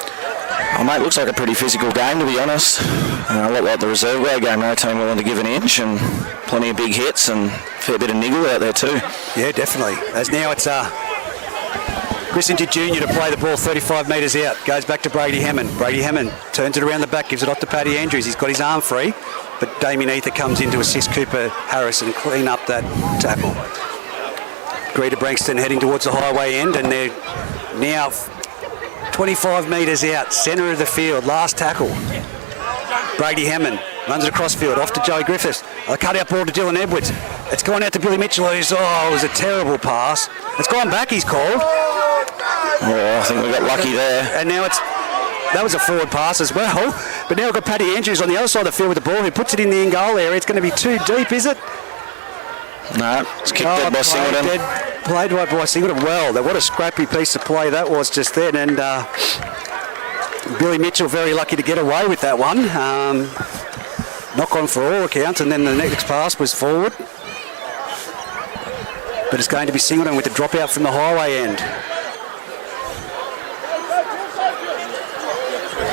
Oh, mate, looks like a pretty physical game, to be honest. A lot like the reserve grade game, no team willing to give an inch, and plenty of big hits and a fair bit of niggle out there too. Yeah, definitely. As now it's Grissinger Jr. to play the ball 35 metres out. Goes back to Brady Hammond. Brady Hammond turns it around the back, gives it off to Paddy Andrews. He's got his arm free, but Damien Ether comes in to assist Cooper Harris and clean up that tackle. Greta Branxton heading towards the highway end, and they're now 25 metres out, centre of the field, last tackle. Brady Hammond runs it across field, off to Joey Griffiths. A cut-out ball to Dylan Edwards. It's gone out to Billy Mitchell, who's, it was a terrible pass. It's gone back, he's called. Oh, I think we got lucky there. And now that was a forward pass as well. But now we've got Paddy Andrews on the other side of the field with the ball, who puts it in the in-goal area. It's going to be too deep, is it? No, it's kicked dead by Singleton. Played right by Singleton. Well, what a scrappy piece of play that was just then. And Billy Mitchell very lucky to get away with that one. Knock on for all accounts, and then the next pass was forward. But it's going to be Singleton with the dropout from the highway end.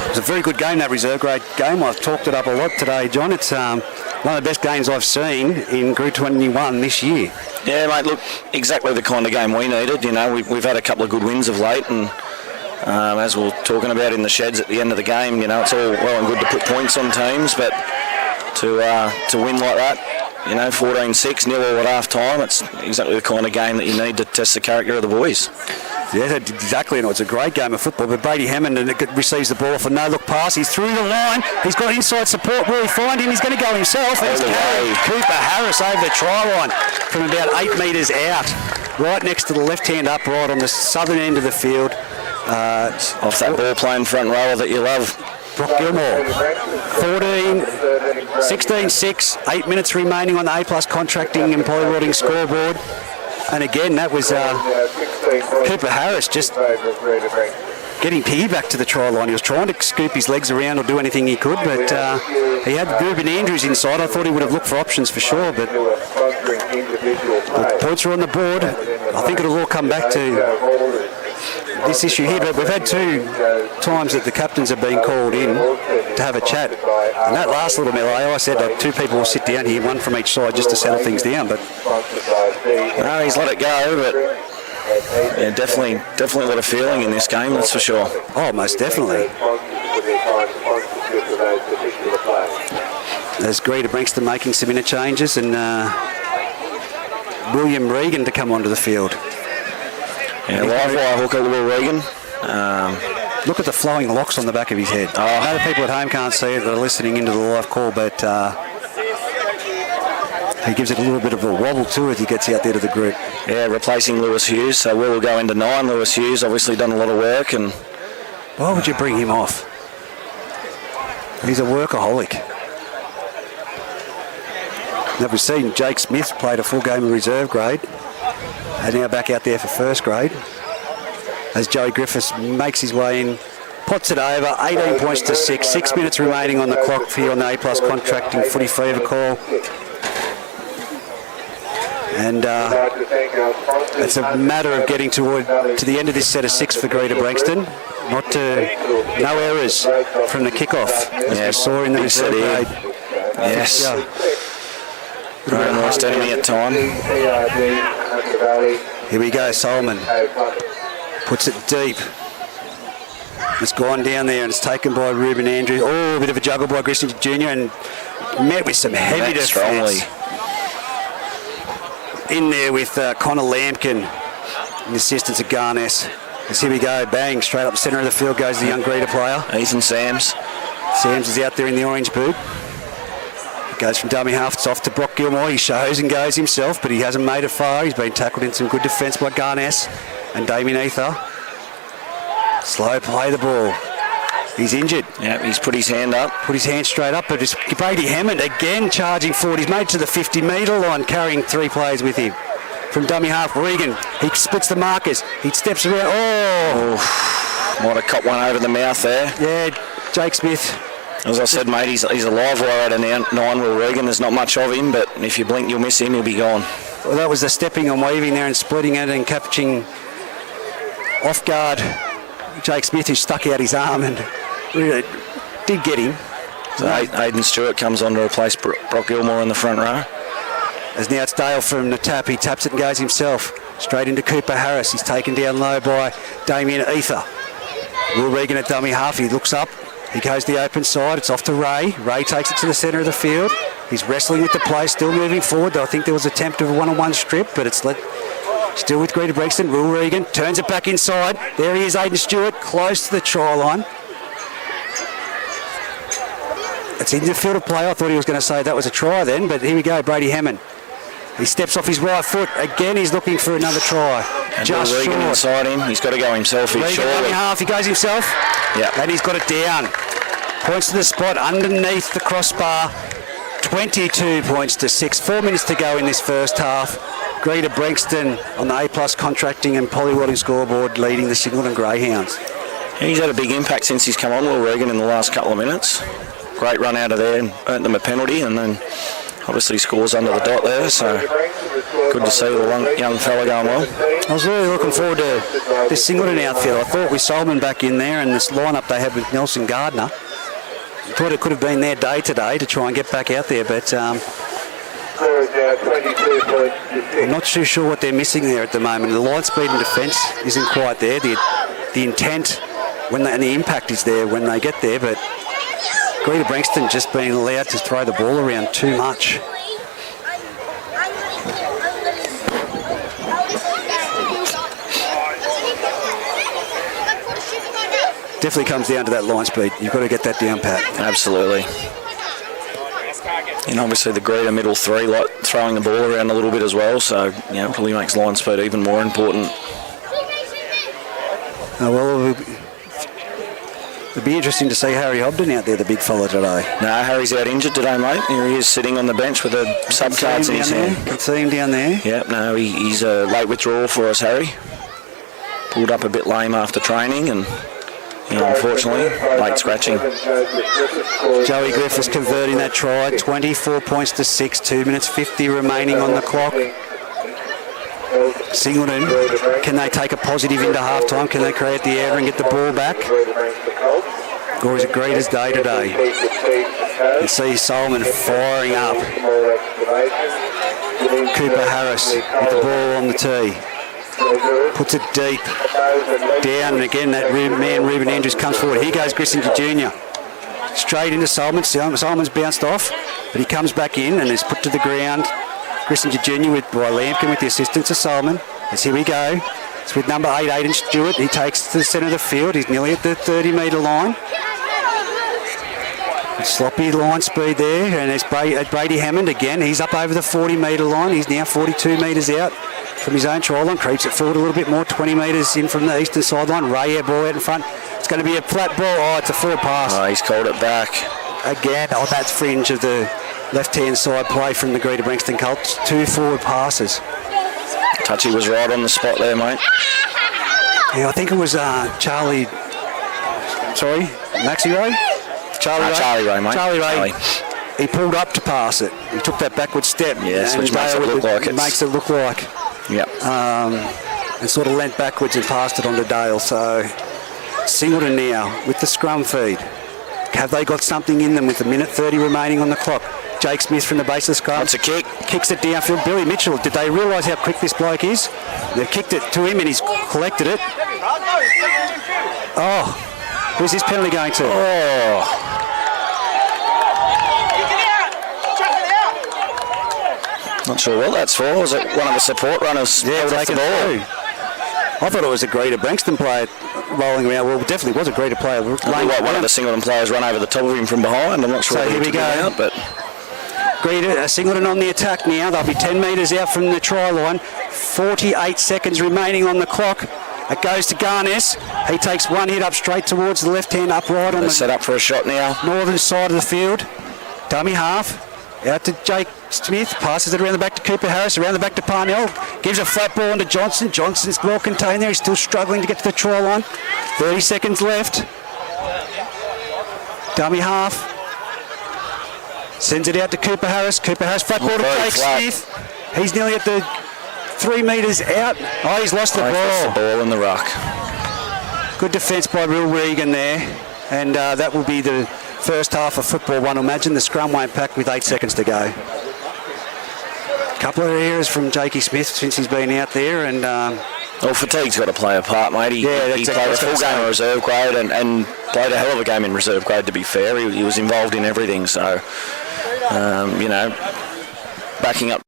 It was a very good game, that reserve grade game. I've talked it up a lot today, John. It's one of the best games I've seen in Group 21 this year. Yeah, mate, look, exactly the kind of game we needed. You know, we've had a couple of good wins of late, and as we were talking about in the sheds at the end of the game, you know, it's all well and good to put points on teams, but to win like that, you know, 14-6, 0 at half-time, it's exactly the kind of game that you need to test the character of the boys. Yeah, exactly. And it's a great game of football. But Brady Hammond receives the ball for no-look pass. He's through the line. He's got inside support. Will he find him? He's going to go himself. He's carried Cooper Harris over the try line from about 8 metres out, right next to the left-hand upright on the southern end of the field. Off that ball playing front rower that you love. Brock Gilmore, 16-6, 8 minutes remaining on the A+ contracting and polywooding scoreboard. And again, that was Cooper Harris just getting piggyback to the try line. He was trying to scoop his legs around or do anything he could, but he had Ruben Andrews inside. I thought he would have looked for options for sure, but the points are on the board. I think it'll all come back to this issue here, but we've had 2 times that the captains have been called in to have a chat. And that last little melee, I said that 2 people will sit down here, 1 from each side, just to settle things down. But no, he's let it go, but yeah, definitely a lot of feeling in this game, that's for sure. Oh, most definitely. There's Greta Branxton making some interchanges, and William Regan to come onto the field. Yeah, live wire hooker, Will Regan. Look at the flowing locks on the back of his head. I know the people at home can't see it, they're listening into the live call, but he gives it a little bit of a wobble too as he gets out there to the group. Yeah, replacing Lewis Hughes, so Will go into 9. Lewis Hughes obviously done a lot of work. And why would you bring him off? He's a workaholic. Now we've seen Jake Smith played a full game of reserve grade and now back out there for first grade. As Joey Griffiths makes his way in, pots it over, 18 points to 6, 6 minutes remaining on the clock here on the A+ contracting footy fever call. And it's a matter of getting to the end of this set of 6 for Greta Branxton. No errors from the kickoff, as we saw in the reserve grade. Yes. Very nice enemy at time. Here we go, Solomon. Puts it deep. It's gone down there and it's taken by Ruben Andrews. Oh, a bit of a juggle by Grissom Jr. and met with some heavy defence. In there with Connor Lampkin and the assistance of Garness. As here we go, bang, straight up the centre of the field goes the young Greta player. Ethan Sams. Sams is out there in the orange boot. Goes from dummy half, it's off to Brock Gilmore. He shows and goes himself, but he hasn't made it far. He's been tackled in some good defence by Garness and Damien Ether. Slow play the ball. He's injured. Yeah, he's put his hand up. Put his hand straight up, but it's Brady Hammond again charging forward. He's made to the 50-metre line, carrying 3 players with him. From dummy half, Regan. He splits the markers. He steps around. Oh! Might have caught one over the mouth there. Yeah, Jake Smith. As I said, mate, he's a live wire at a 9, Will Regan. There's not much of him, but if you blink, you'll miss him. He'll be gone. Well, that was the stepping and weaving there and splitting it and catching off guard Jake Smith, who stuck out his arm and really did get him. So Aidan Stewart comes on to replace Brock Gilmore in the front row. As now it's Dale from the tap. He taps it and goes himself. Straight into Cooper Harris. He's taken down low by Damien Ether. Will Regan at dummy half. He looks up. He goes the open side. It's off to Ray. Ray takes it to the centre of the field. He's wrestling with the play, still moving forward. I think there was an attempt of a one-on-one strip, but it's still with Greta Branxton. Will Regan turns it back inside. There he is, Aidan Stewart, close to the try line. It's in the field of play. I thought he was going to say that was a try then, but here we go, Brady Hammond. He steps off his right foot. Again, he's looking for another try. And just Regan short. inside him. He's got to go himself. He's Regan dummy half. He goes himself. Yeah. And he's got it down. Points to the spot underneath the crossbar. 22 points to 6. 4 minutes to go in this first half. Greta Branxton on the A+ contracting and polywodding scoreboard leading the Singleton Greyhounds. He's had a big impact since he's come on, Will Regan, in the last couple of minutes. Great run out of there and earned them a penalty, and then obviously scores under the dot there, so good to see the young fella going well. I was really looking forward to this Singleton outfield. I thought with Solomon back in there and this lineup they had with Nelson Gardner, I thought it could have been their day today to try and get back out there, but I'm not too sure what they're missing there at the moment. The line speed and defence isn't quite there. The intent and the impact is there when they get there, but Greta Branxton just being allowed to throw the ball around too much. Definitely comes down to that line speed. You've got to get that down pat. Absolutely. And obviously the Greta middle 3 like throwing the ball around a little bit as well, so probably makes line speed even more important. Well, it'll be interesting to see Harry Hobden out there, the big fella today. No, Harry's out injured today, mate. Here he is sitting on the bench with the sub-cards in his hand. Can see him down there. Yep, no, he's a late withdrawal for us, Harry. Pulled up a bit lame after training and, unfortunately, late scratching. Joey Griffiths converting that try, 24 points to 6, 2 minutes 50 remaining on the clock. Singleton, can they take a positive into half-time? Can they create the error and get the ball back? Or is it Greta's day today? You see Solomon firing up. Cooper Harris with the ball on the tee. Puts it deep. Down, and again that man Ruben Andrews comes forward. Here goes Grissinger Jr. Straight into Solomon. Solomon's bounced off, but he comes back in and is put to the ground. Grissinger Jr. by Lampkin with the assistance of Solomon. As here we go. It's with number 8, Aidan Stewart. He takes to the centre of the field. He's nearly at the 30-metre line. Sloppy line speed there, and there's Brady Hammond again. He's up over the 40-metre line. He's now 42 metres out from his own try line. Creeps it forward a little bit more, 20 metres in from the eastern sideline. Ray air ball out in front. It's going to be a flat ball. Oh, it's a forward pass. Oh, he's called it back. Again, on that fringe of the left-hand side play from the Greta Branxton Colts. 2 forward passes. Touchy was right on the spot there, mate. Yeah, I think it was Charlie... Sorry, Maxi Ray? Charlie Ray, mate. Charlie Ray. He pulled up to pass it. He took that backward step. Yes, which makes it look like makes it look like. Yep. And sort of leant backwards and passed it on to Dale. So Singleton now with the scrum feed. Have they got something in them with a minute 30 remaining on the clock? Jake Smith from the base of the scrum. That's a kick. Kicks it downfield. Billy Mitchell, did they realise how quick this bloke is? They've kicked it to him and he's collected it. Oh, who's this penalty going to? Oh. Not sure what that's for. Was it one of the support runners? Yeah, taking the ball. I thought it was a Greta Branxton player rolling around. Well, definitely was a Greta player. One of the Singleton players run over the top of him from behind. I'm not sure. So here we go. Out, but Greta, Singleton on the attack now. They'll be 10 metres out from the try line. 48 seconds remaining on the clock. It goes to Garnes. He takes one hit up straight towards the left-hand upright on the set up for a shot now. Northern side of the field. Dummy half. Out to Jake Smith. Passes it around the back to Cooper Harris. Around the back to Parnell. Gives a flat ball into Johnson. Johnson's well contained there. He's still struggling to get to the try line. 30 seconds left. Dummy half. Sends it out to Cooper Harris. Cooper Harris. Flat ball to Jake Smith. He's nearly at the 3 metres out. Oh, he's lost the ball. Lost the ball in the ruck. Good defence by Will Regan there. And that will be the first half of football one. Imagine the scrum won't pack with 8 seconds to go. Couple of errors from Jakey Smith since he's been out there, and well, fatigue's got to play a part, mate. He played a full game of reserve grade and played a hell of a game in reserve grade, to be fair. He was involved in everything, so backing up.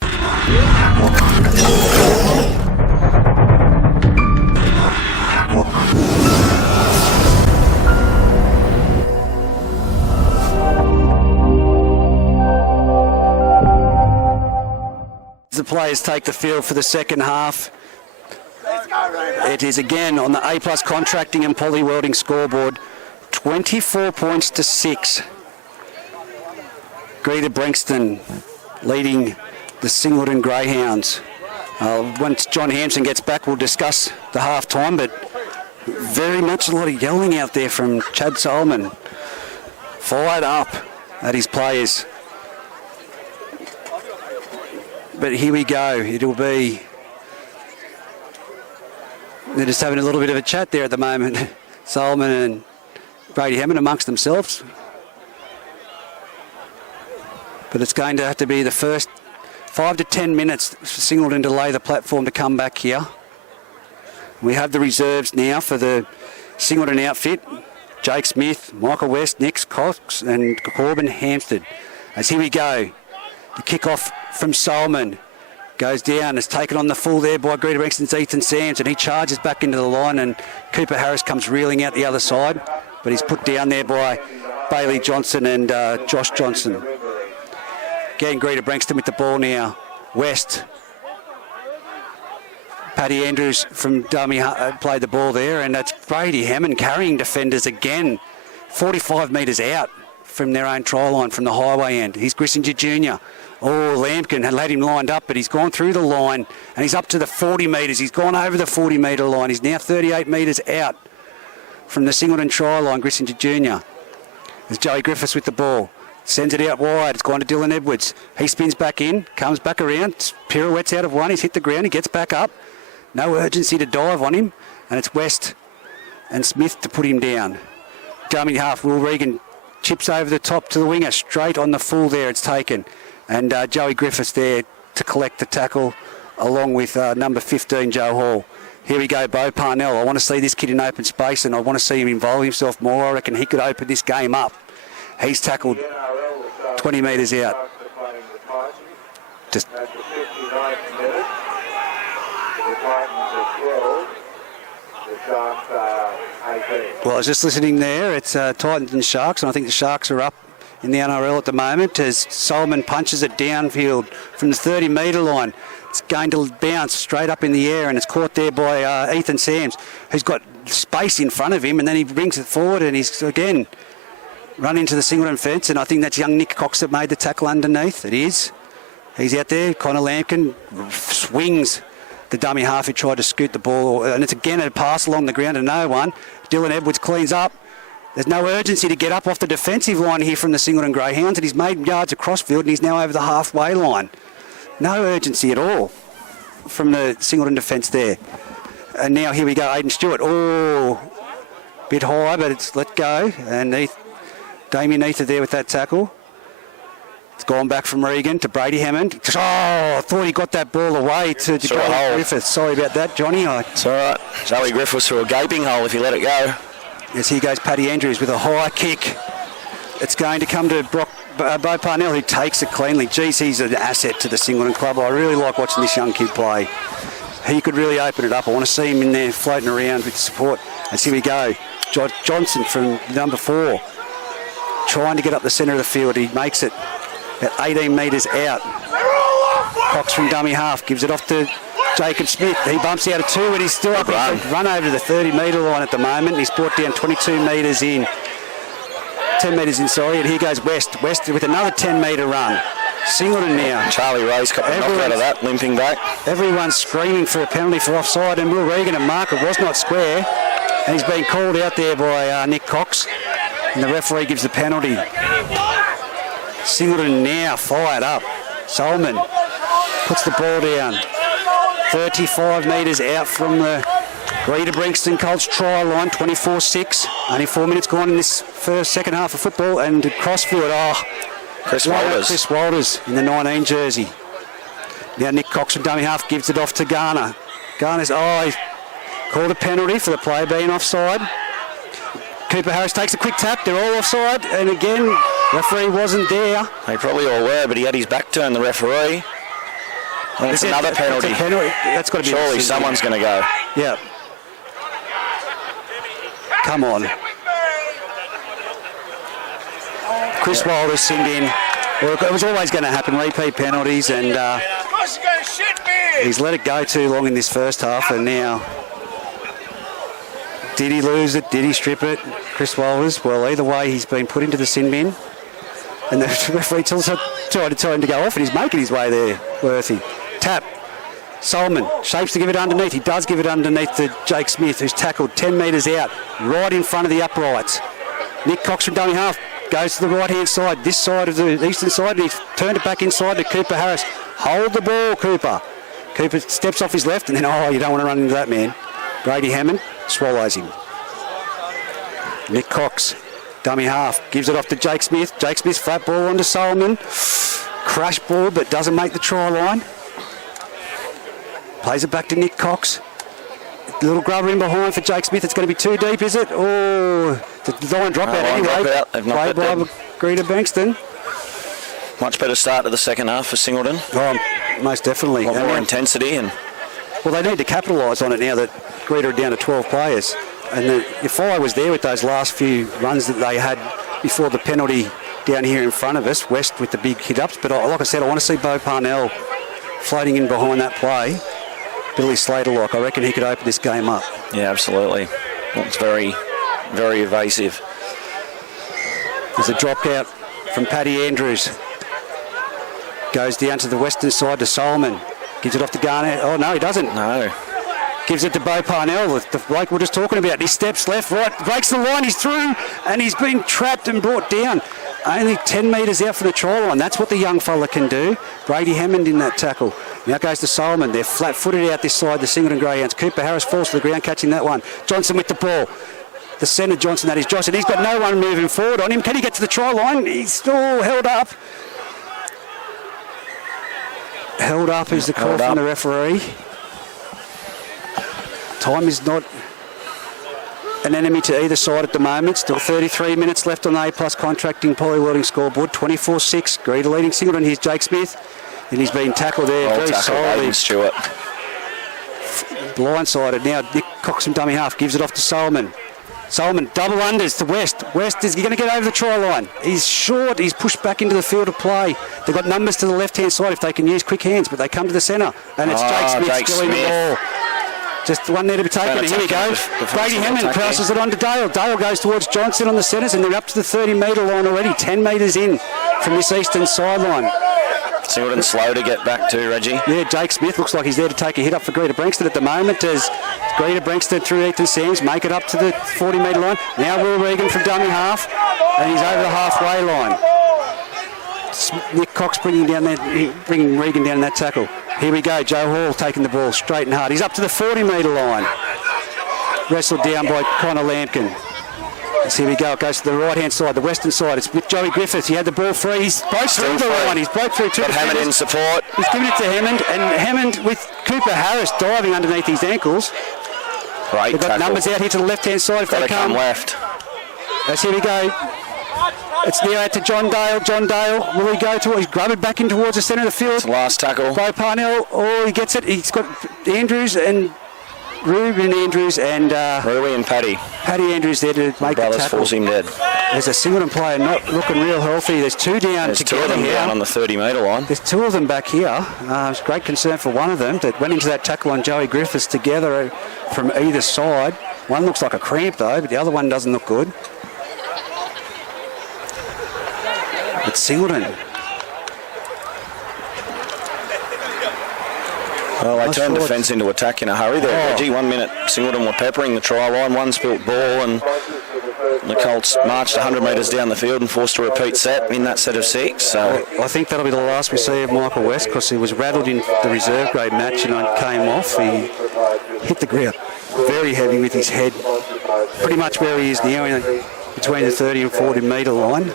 The players take the field for the second half. It is again on the A+ Contracting and Poly Welding scoreboard. 24 points to 6. Greta Branxton leading the Singleton Greyhounds. Once John Hampson gets back, we'll discuss the half-time, but very much a lot of yelling out there from Chad Solomon. Fired up at his players. But here we go. It'll be... They're just having a little bit of a chat there at the moment. Solomon and Brady Hammond amongst themselves. But it's going to have to be the first 5 to 10 minutes for Singleton to lay the platform to come back here. We have the reserves now for the Singleton outfit. Jake Smith, Michael West, Nick Cox and Corbin Hampstead. As here we go. The kick-off from Solomon goes down. It's taken on the full there by Greta Branxton's Ethan Sams, and he charges back into the line, and Cooper Harris comes reeling out the other side, but he's put down there by Bailey Johnson and Josh Johnson. Again, Greta Branxton with the ball now. West Paddy Andrews from dummy played the ball there, and that's Brady Hammond carrying defenders again. 45 metres out from their own try line from the highway end. He's Grissinger Jr. Oh, Lampkin had him lined up, but he's gone through the line and he's up to the 40 metres. He's gone over the 40 metre line. He's now 38 metres out from the Singleton try line, Grissinger Jr. There's Joey Griffiths with the ball. Sends it out wide. It's gone to Dylan Edwards. He spins back in, comes back around, pirouettes out of one. He's hit the ground. He gets back up. No urgency to dive on him. And it's West and Smith to put him down. Dummy half, Will Regan chips over the top to the winger, straight on the full there, it's taken. And Joey Griffiths there to collect the tackle, along with number 15, Joe Hall. Here we go, Bo Parnell. I want to see this kid in open space, and I want to see him involve himself more. I reckon he could open this game up. He's tackled 20 metres out. Just... Well, I was just listening there. It's Titans and Sharks, and I think the Sharks are up in the NRL at the moment as Solomon punches it downfield from the 30 metre line. It's going to bounce straight up in the air, and it's caught there by Ethan Sams, who's got space in front of him, and then he brings it forward, and he's again run into the Singleton fence, and I think that's young Nick Cox that made the tackle underneath. It is. He's out there. Connor Lampkin swings the dummy half who tried to scoot the ball, and it's again a pass along the ground to no one. Dylan Edwards cleans up. There's no urgency to get up off the defensive line here from the Singleton Greyhounds, and he's made yards across field, and he's now over the halfway line. No urgency at all from the Singleton defence there. And now here we go, Aidan Stewart. Oh, bit high, but it's let go. And Damien Ether there with that tackle. It's gone back from Regan to Brady Hammond. Oh, I thought he got that ball away to Joey Griffiths. Sorry about that, Johnny. It's all right. Joey Griffiths through a gaping hole if you let it go. Yes, here goes Paddy Andrews with a high kick. It's going to come to Bo Parnell, who takes it cleanly. Geez, he's an asset to the Singleton club. I really like watching this young kid play. He could really open it up. I want to see him in there floating around with support. And here we go. Johnson from number 4, trying to get up the centre of the field. He makes it about 18 metres out. Cox from dummy half gives it off to Jacob Smith. He bumps out of 2, but he's still up. Run over the 30 metre line at the moment. He's brought down 22 metres in. 10 metres in, sorry. And here goes West. West with another 10 metre run. Singleton now. Charlie Ray's got the knock out of that, limping back. Everyone's screaming for a penalty for offside, and Will Regan and mark it was not square. And he's been called out there by Nick Cox. And the referee gives the penalty. Singleton now fired up. Solomon puts the ball down. 35 metres out from the Greta Branxton Colts try line, 24-6. Only 4 minutes gone in this second half of football. And Crossfield, Chris Walters. Chris Walters in the 19 jersey. Now Nick Cox from dummy half gives it off to Garner. Garner's, he called a penalty for the player being offside. Cooper Harris takes a quick tap. They're all offside. And again, referee wasn't there. They probably all were, but he had his back turned, the referee. And it's another penalty. That's got to be. Surely someone's going to go. Yeah. Come on. Chris Wilder's sinned in. Well, it was always going to happen, repeat penalties, and he's let it go too long in this first half, and now did he lose it? Did he strip it? Chris Walters, well, either way, he's been put into the sin bin, and the referee tried to tell him to go off, and he's making his way there, Worthy. Tap. Solomon shapes to give it underneath. He does give it underneath to Jake Smith, who's tackled 10 metres out, right in front of the uprights. Nick Cox from dummy half goes to the right-hand side, this side of the eastern side, and he's turned it back inside to Cooper Harris. Hold the ball, Cooper. Cooper steps off his left, and then, you don't want to run into that man. Brady Hammond swallows him. Nick Cox, dummy half, gives it off to Jake Smith. Jake Smith, flat ball onto Solomon. Crash ball, but doesn't make the try line. Plays it back to Nick Cox. Little grubber in behind for Jake Smith. It's going to be too deep, is it? Oh, the line drop out anyway. Played by Greta Branxton. Much better start to the second half for Singleton. Oh, most definitely. A lot more intensity. Well, they need to capitalise on it now that Greta are down to 12 players. And the fire was there with those last few runs that they had before the penalty down here in front of us. West with the big hit-ups. But like I said, I want to see Bo Parnell floating in behind that play. Billy Slater-like. I reckon he could open this game up. Yeah, absolutely. Looks very, very evasive. There's a drop out from Paddy Andrews. Goes down to the western side to Solomon. Gives it off to Garner. Oh, no, he doesn't. No. Gives it to Bo Parnell, the bloke we're just talking about. He steps left, right, breaks the line, he's through, and he's been trapped and brought down. Only 10 metres out from the try line. That's what the young fella can do. Brady Hammond in that tackle. Now goes to Solomon. They're flat-footed out this side, the Singleton Greyhounds. Cooper Harris falls to the ground, catching that one. Johnson with the ball. The centre Johnson, that is Johnson. He's got no one moving forward on him. Can he get to the try line? He's still held up. Held up is the call from the referee. Time is not an enemy to either side at the moment. Still 33 minutes left on the A-plus contracting Polly Welding scoreboard. 24-6. Greta leading Singleton. Here's Jake Smith. And he's been tackled there very solidly. Stewart. Blindsided. Now Nick Cox from dummy half gives it off to Solomon. Solomon double unders to West. West is going to get over the try line. He's short. He's pushed back into the field of play. They've got numbers to the left-hand side if they can use quick hands, but they come to the centre. And it's Jake Smith stealing the ball. Just one there to be taken. Here we go. Brady Hammond passes it on to Dale. Dale goes towards Johnson on the centres, and they're up to the 30-metre line already. 10 metres in from this eastern sideline. Singleton slow to get back to, Reggie. Yeah, Jake Smith looks like he's there to take a hit up for Greta Branxton at the moment as Greta Branxton through Ethan Sams make it up to the 40-metre line. Now Will Regan from dummy half, and he's over the halfway line. Nick Cox bringing Regan down in that tackle. Here we go, Joe Hall taking the ball straight and hard. He's up to the 40-metre line. Wrestled down by Connor Lampkin. So here we go. It goes to the right-hand side, the western side. It's with Joey Griffiths. He had the ball free. He's broke through the line. He's broke through two. Got Hammond in support. He's given it to Hammond, and Hammond with Cooper Harris diving underneath his ankles. Great They've got tackle. numbers out here to the left-hand side if they come. Left. As here we go. It's now out to John Dale. John Dale, will he go to it? He's grubbed back in towards the centre of the field. It's the last tackle. Bo Parnell, he gets it. He's got Andrews and Ruben Andrews and Rui and Paddy Andrews there to make the tackle. Force him dead. There's a Singleton player not looking real healthy. There's two down There's together two of them here. down on the 30-metre line. There's two of them back here. It's great concern for one of them that went into that tackle on Joey Griffiths together from either side. One looks like a cramp though, but the other one doesn't look good. It's Singleton. Well, they turned defence into attack in a hurry there, Reggie. 1 minute, Singleton were peppering the try line, one spilt ball, and the Colts marched 100 metres down the field and forced a repeat set in that set of 6. So I think that'll be the last we see of Michael West because he was rattled in the reserve grade match and came off. He hit the ground very heavy with his head, pretty much where he is now, between the 30 and 40 metre line.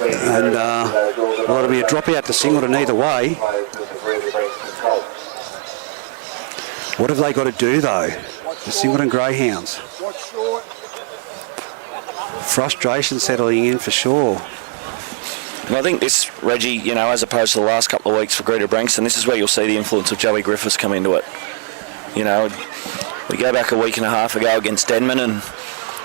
And well, it'll be a drop out to Singleton either way. What have they got to do though? The Singleton Greyhounds. Frustration settling in for sure. And I think this, Reggie, as opposed to the last couple of weeks for Greta Branxton, this is where you'll see the influence of Joey Griffiths come into it. We go back a week and a half ago against Denman, and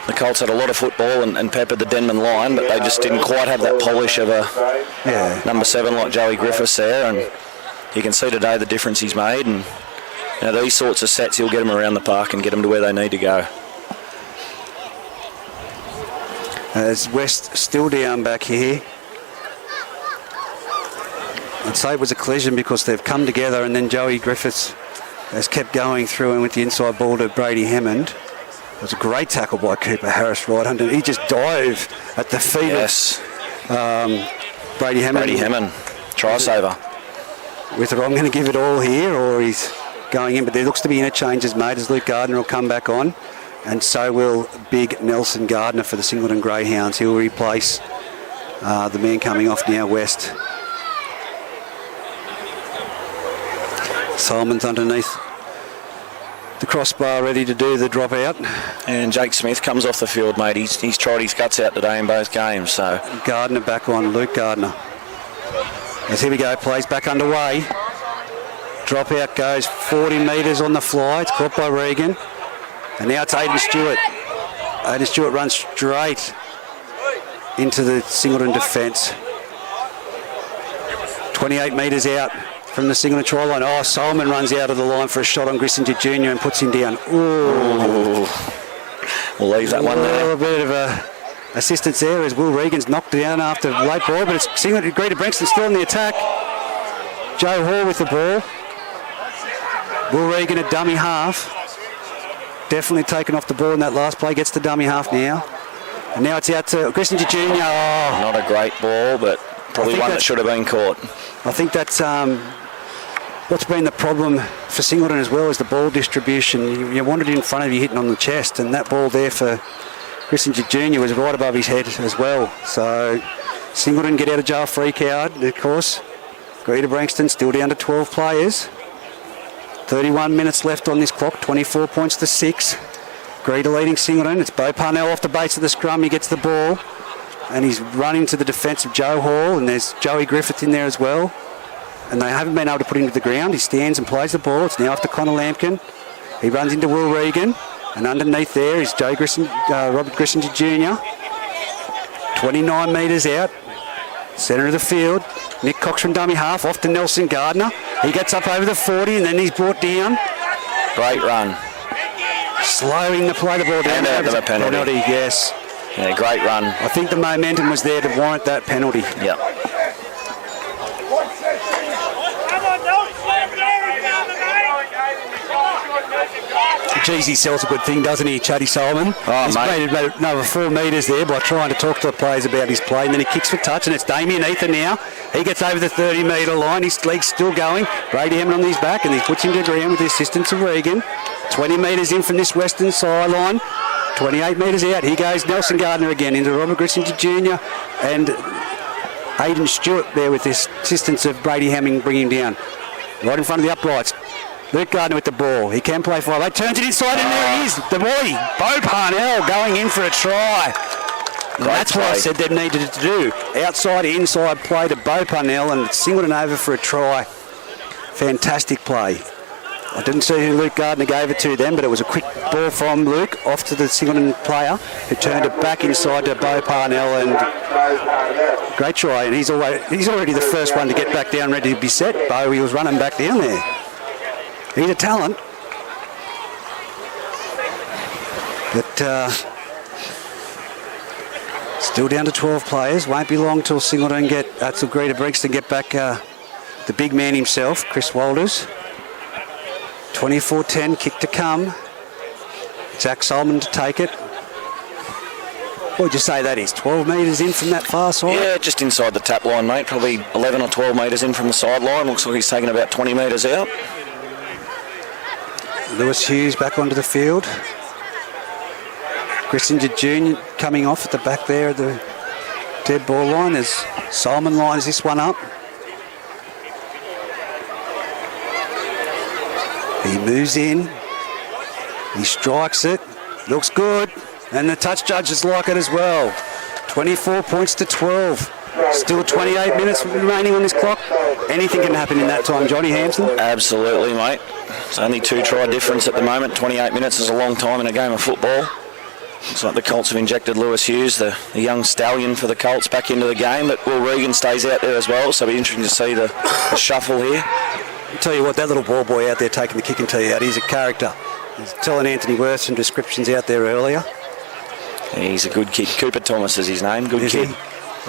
the Colts had a lot of football and peppered the Denman line, but they just didn't quite have that polish of a number 7 like Joey Griffiths there, and you can see today the difference he's made, and these sorts of sets, he'll get them around the park and get them to where they need to go. As West still down back here. I'd say it was a collision because they've come together and then Joey Griffiths has kept going through and with the inside ball to Brady Hammond. It was a great tackle by Cooper Harris right under. He just dove at the feet of Brady Hammond. Brady Hammond, try saver. With it, I'm going to give it all here, or he's going in, but there looks to be interchanges made as Luke Gardner will come back on, and so will big Nelson Gardner for the Singleton Greyhounds. He'll replace the man coming off now, West. Solomon's underneath the crossbar ready to do the drop out. And Jake Smith comes off the field, mate. He's tried his guts out today in both games. So Gardner back on, Luke Gardner. As here we go, plays back underway. Drop out goes 40 metres on the fly. It's caught by Regan. And now it's Aidan Stewart. Aidan Stewart runs straight into the Singleton defence. 28 metres out. from the Singleton try line. Oh, Solomon runs out of the line for a shot on Grissinger Jr. and puts him down. Ooh. We'll leave that one there. A little bit of assistance there as Will Regan's knocked down after late ball, but it's Singleton. Greta Branxton still in the attack. Joe Hall with the ball. Will Regan a dummy half. Definitely taken off the ball in that last play. Gets the dummy half now. And now it's out to Grissinger Jr. Oh. Not a great ball, but probably one that should have been caught. I think that's what's been the problem for Singleton as well, is the ball distribution. You want it in front of you hitting on the chest, and that ball there for Grissinger Jr. was right above his head as well. So Singleton get out of jail free card, of course. Greta Branxton still down to 12 players. 31 minutes left on this clock, 24 points to 6. Greta leading Singleton. It's Bo Parnell off the base of the scrum. He gets the ball and he's running to the defence of Joe Hall, and there's Joey Griffith in there as well. And they haven't been able to put him to the ground. He stands and plays the ball. It's now off to Connor Lampkin. He runs into Will Regan, and underneath there is Robert Grissinger Jr. 29 metres out, centre of the field. Nick Cox from dummy half, off to Nelson Gardner. He gets up over the 40 and then he's brought down. Great run. Slowing the play, the ball down. And out of a penalty. Yes. Yeah, great run. I think the momentum was there to warrant that penalty. Yep. Geez, he sells a good thing, doesn't he, Chuddy Solomon? Oh, He's made another 4 metres there by trying to talk to the players about his play, and then he kicks for touch, and it's Damien Ether now. He gets over the 30-metre line. His leg's still going. Brady Hammond on his back, and he puts him to the ground with the assistance of Regan. 20 metres in from this western sideline. 28 metres out. Here goes Nelson Gardner again into Robert Grissinger Jr. and Aidan Stewart there with the assistance of Brady Hammond bringing him down. Right in front of the uprights. Luke Gardner with the ball. He can play 5. He turns it inside, and there he is. The boy, Bo Parnell, going in for a try. And that's what I said they needed to do. Outside, inside play to Bo Parnell, and Singleton over for a try. Fantastic play. I didn't see who Luke Gardner gave it to then, but it was a quick ball from Luke off to the Singleton player, who turned it back inside to Bo Parnell, and great try. And he's already the first one to get back down, ready to be set. Bo, he was running back down there. He's a talent. But still down to 12 players. Won't be long till Singleton till Greta Branxton get back the big man himself, Chris Walters. 24-10, kick to come. Zach Solomon to take it. What would you say that is? 12 metres in from that far side? Yeah, just inside the tap line, mate. Probably 11 or 12 metres in from the sideline. Looks like he's taken about 20 metres out. Lewis Hughes back onto the field. Grissinger Jr. coming off at the back there at the dead ball line as Solomon lines this one up. He moves in. He strikes it. Looks good. And the touch judges like it as well. 24 points to 12. Still 28 minutes remaining on this clock. Anything can happen in that time, Johnny Hampson. Absolutely, mate. It's only 2 try difference at the moment. 28 minutes is a long time in a game of football. Looks like the Colts have injected Lewis Hughes, the young stallion for the Colts, back into the game. But Will Regan stays out there as well, so it'll be interesting to see the shuffle here. I'll tell you what, that little ball boy out there taking the kick and tee out, he's a character. He's telling Anthony Worth some descriptions out there earlier. He's a good kid. Cooper Thomas is his name. Good kid.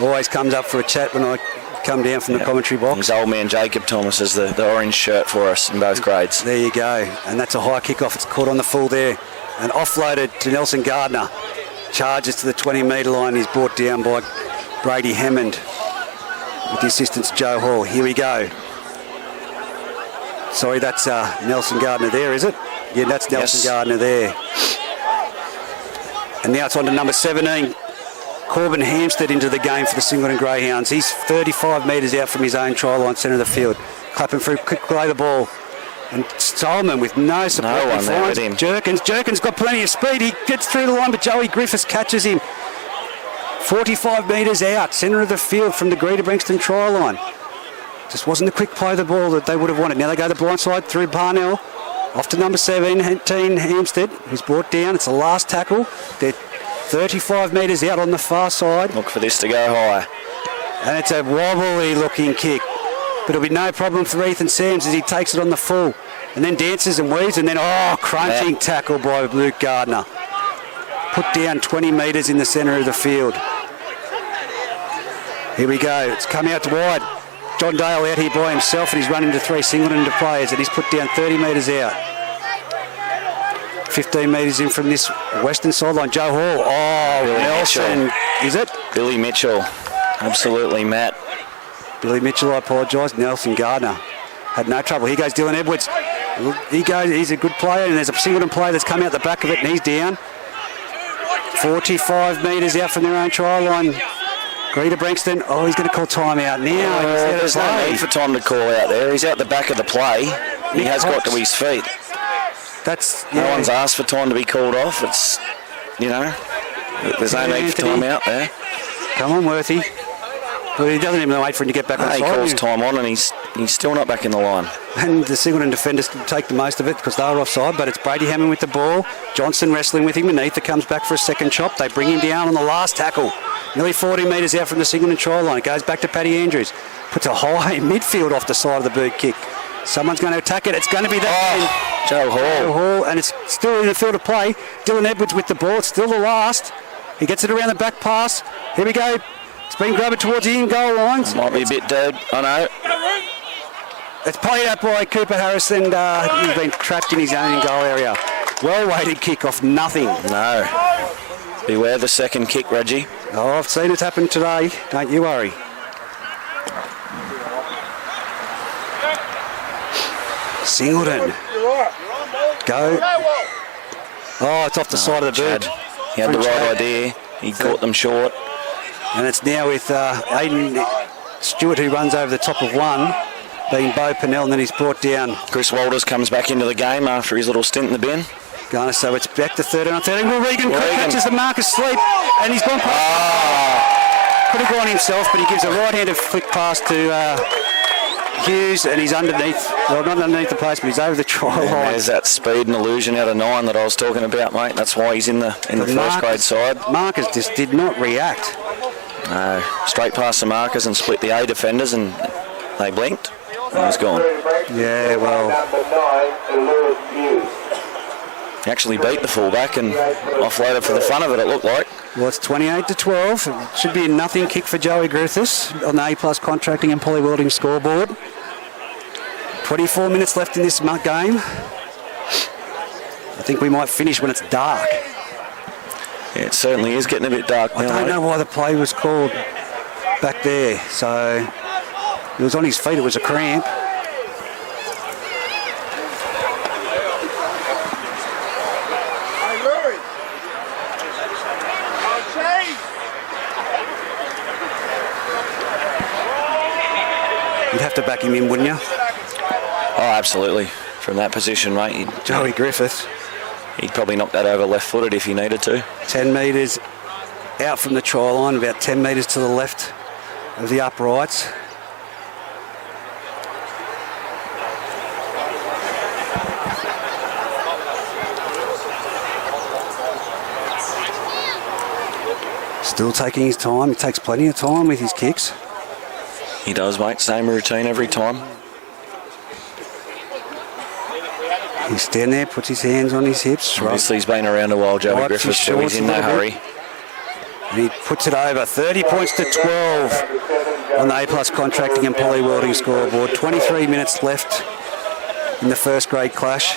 Always comes up for a chat when I come down from the commentary box. His old man Jacob Thomas is the orange shirt for us in both grades. There you go. And that's a high kick-off. It's caught on the full there. And offloaded to Nelson Gardner. Charges to the 20-metre line. He's brought down by Brady Hammond with the assistance of Joe Hall. Here we go. Sorry, that's Nelson Gardner there, is it? Yeah, that's Nelson Gardner there. And now it's on to number 17, Corbin Hampstead into the game for the Singleton Greyhounds. He's 35 metres out from his own try line, centre of the field. Clapping through, quick play the ball. And Solomon with no support. No one there with him. Jerkins got plenty of speed. He gets through the line, but Joey Griffiths catches him. 45 metres out, centre of the field from the Greta Branxton try line. Just wasn't the quick play of the ball that they would have wanted. Now they go the blind side through Parnell. Off to number 17, Hampstead, who's brought down. It's the last tackle. They're 35 metres out on the far side. Look for this to go high. And it's a wobbly looking kick. But it'll be no problem for Ethan Sams as he takes it on the full. And then dances and weaves, and then, crunching tackle by Luke Gardner. Put down 20 metres in the centre of the field. Here we go. It's come out to wide. John Dale out here by himself, and he's run into 3 Singleton into players, and he's put down 30 metres out. 15 metres in from this western sideline. Joe Hall. Billy Nelson. Mitchell. Is it? Billy Mitchell. Absolutely, Matt. Billy Mitchell, I apologise. Nelson Gardner had no trouble. Here goes Dylan Edwards. He's a good player, and there's a Singleton player that's come out the back of it, and he's down. 45 metres out from their own try line. Greta Branxton, he's going to call time out now. There's no need for time to call out there. He's out the back of the play. He has got to his feet. No one's asked for time to be called off. It's, there's no need for time out there. Come on, Worthy. But he doesn't even wait for him to get back on the side. He calls time on, and he's still not back in the line. And the Singleton defenders can take the most of it because they were offside, but it's Brady Hammond with the ball. Johnson wrestling with him, and Ether comes back for a second chop. They bring him down on the last tackle. Nearly 40 metres out from the Singleton try line. It goes back to Paddy Andrews. Puts a high midfield off the side of the boot kick. Someone's going to attack it. It's going to be that Joe Hall. And it's still in the field of play. Dylan Edwards with the ball. It's still the last. He gets it around the back pass. Here we go. It's been grabbed towards the in-goal lines. Might be a bit dead. I know. It's played out by Cooper Harris, and he's been trapped in his own in-goal area. Well-weighted kick-off, nothing. No. Beware the second kick, Reggie. I've seen it happen today. Don't you worry. Singleton. Go. It's off the side of the boot. He had the right idea. He caught them short. And it's now with Aiden Stewart, who runs over the top of one, being Bo Pennell, and then he's brought down. Chris Walters comes back into the game after his little stint in the bin. So it's back to 13 on 13. Well, Regan catches the Marcus Sleep, and he's gone past. Could have gone himself, but he gives a right-handed flick pass to Hughes, and he's underneath. Well, not underneath the place, but he's over the try line. There's that speed and illusion out of 9 that I was talking about, mate. That's why he's in the first grade side. Marcus just did not react. No, straight past the markers and split the A defenders, and they blinked, and he's gone. Yeah, well. He actually beat the fullback and offloaded for the fun of it, it looked like. Well, it's 28-12. It should be a nothing kick for Joey Griffiths on the A-plus contracting and poly welding scoreboard. 24 minutes left in this game. I think we might finish when it's dark. Yeah, it certainly is getting a bit dark now. I don't know why the play was called back there. So it was on his feet. It was a cramp. You'd have to back him in, wouldn't you? Oh, absolutely. From that position, mate. Joey Griffiths. He'd probably knock that over left-footed if he needed to. 10 metres out from the try line, about 10 metres to the left of the uprights. Still taking his time. He takes plenty of time with his kicks. He does, mate. Same routine every time. He's standing there, puts his hands on his hips. Obviously, he's been around a while, Joey Griffiths, so he's in no hurry. And he puts it over. 30 points to 12 on the A-plus contracting and poly welding scoreboard. 23 minutes left in the first grade clash.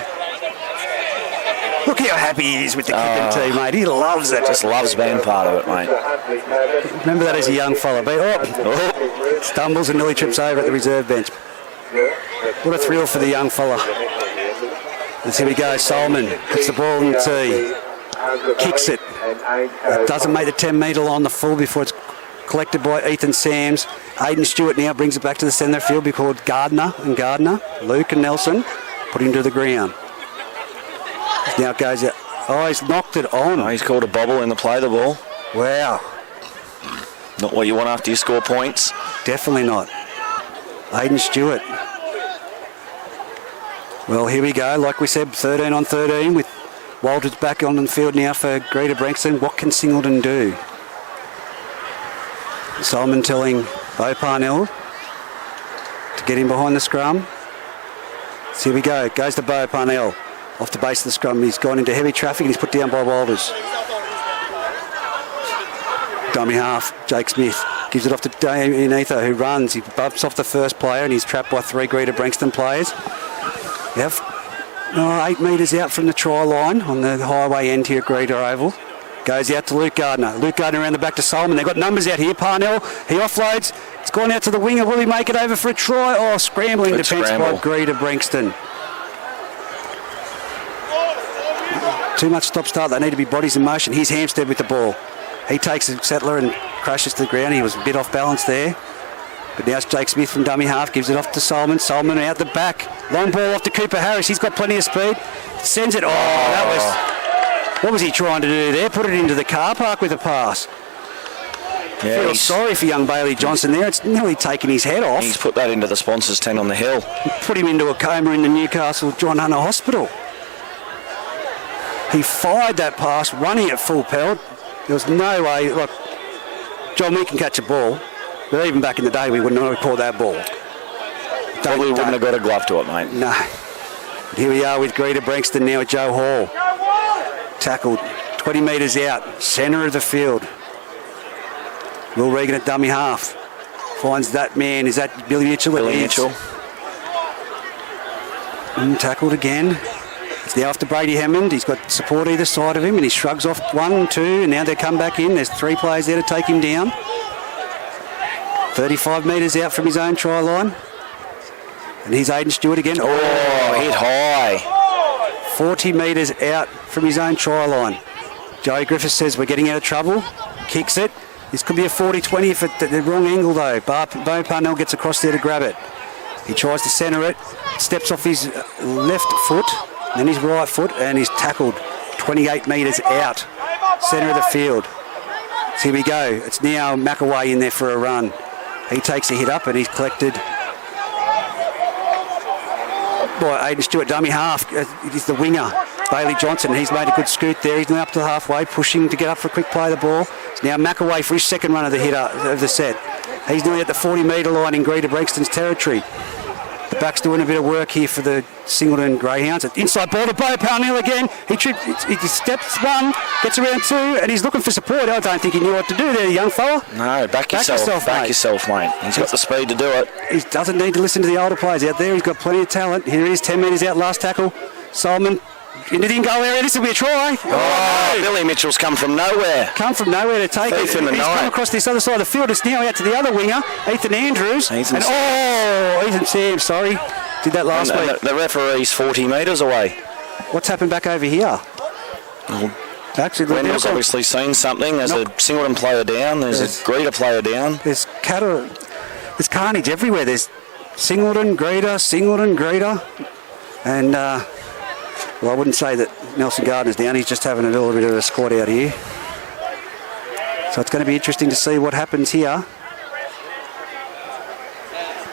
Look how happy he is with the kicking team, mate. He loves it. Just loves being part of it, mate. Remember that as a young fella. Stumbles and nearly trips over at the reserve bench. What a thrill for the young fella. And here we go. Solomon puts the ball in the tee. Kicks it. Doesn't make the 10-metre line on the full before it's collected by Ethan Sams. Aiden Stewart now brings it back to the centre of the field because Gardner. Luke and Nelson put him to the ground. Now it goes out. He's knocked it on. He's called a bobble in the play, the ball. Wow. Not what you want after you score points. Definitely not. Aiden Stewart. Well, here we go. Like we said, 13 on 13 with Walters back on the field now for Greta Branxton. What can Singleton do? Solomon telling Bo Parnell to get in behind the scrum. So here we go. Goes to Bo Parnell. Off the base of the scrum. He's gone into heavy traffic and he's put down by Walters. Dummy half. Jake Smith gives it off to Damien Ether, who runs. He bumps off the first player and he's trapped by 3 Greta Branxton players. Yep. 8 metres out from the try line on the highway end here at Greta Oval. Goes out to Luke Gardner. Luke Gardner around the back to Solomon. They've got numbers out here. Parnell, he offloads. It's gone out to the winger. Will he make it over for a try? Oh, scrambling defence by Greta Branxton. Too much stop-start. They need to be bodies in motion. Here's Hampstead with the ball. He takes a settler and crashes to the ground. He was a bit off balance there. But now it's Jake Smith from dummy half. Gives it off to Solomon. Solomon out the back. Long ball off to Cooper Harris. He's got plenty of speed. Sends it. Oh, that was... What was he trying to do there? Put it into the car park with a pass. Yeah, Feel sorry for young Bailey Johnson there. It's nearly taken his head off. He's put that into the sponsors' tent on the hill. Put him into a coma in the Newcastle John Hunter Hospital. He fired that pass, running at full pelt. There was no way. Look, John, we can catch a ball, but even back in the day, we wouldn't have caught that ball. Probably wouldn't have got a glove to it, mate. No. But here we are with Greta Branxton now at Joe Hall. Tackled 20 metres out, centre of the field. Will Regan at dummy half. Finds that man. Is that Billy Mitchell? Billy Mitchell. Tackled again. It's now off to Brady Hammond. He's got support either side of him and he shrugs off 1, 2, and now they come back in. There's 3 players there to take him down. 35 metres out from his own try line. And here's Aidan Stewart again. Oh, hit high. 40 metres out from his own try line. Joey Griffiths says we're getting out of trouble. Kicks it. This could be a 40-20 if it's the wrong angle though. Bo Parnell gets across there to grab it. He tries to centre it. Steps off his left foot. Then his right foot, and he's tackled 28 metres out, centre of the field. So here we go. It's now McAway in there for a run. He takes a hit up, and he's collected by Aidan Stewart, dummy half. He's the winger, Bailey Johnson. He's made a good scoot there. He's now up to halfway, pushing to get up for a quick play of the ball. It's now McAway for his second run of the hit of the set. He's nearly at the 40-metre line in Greta Branxton's territory. The back's doing a bit of work here for the Singleton Greyhounds. Inside ball to Bo Parnell again. He steps 1, gets around 2, and he's looking for support. I don't think he knew what to do there, young fella. No, back yourself, mate. He's got the speed to do it. He doesn't need to listen to the older players out there. He's got plenty of talent. Here he is, 10 metres out, last tackle. Solomon into the in-goal area. This will be a try. Oh, Billy Mitchell's come from nowhere. Come from nowhere to take it. He's come across this other side of the field. It's now out to the other winger, Ethan Andrews. Ethan Sam, sorry. Did that last week. The referee's 40 metres away. What's happened back over here? Well, Wendell's obviously seen something. There's a Singleton player down. There's a Greta player down. There's carnage everywhere. There's Singleton, Greta. And, well, I wouldn't say that Nelson Gardner's down. He's just having a little bit of a squad out here. So it's going to be interesting to see what happens here.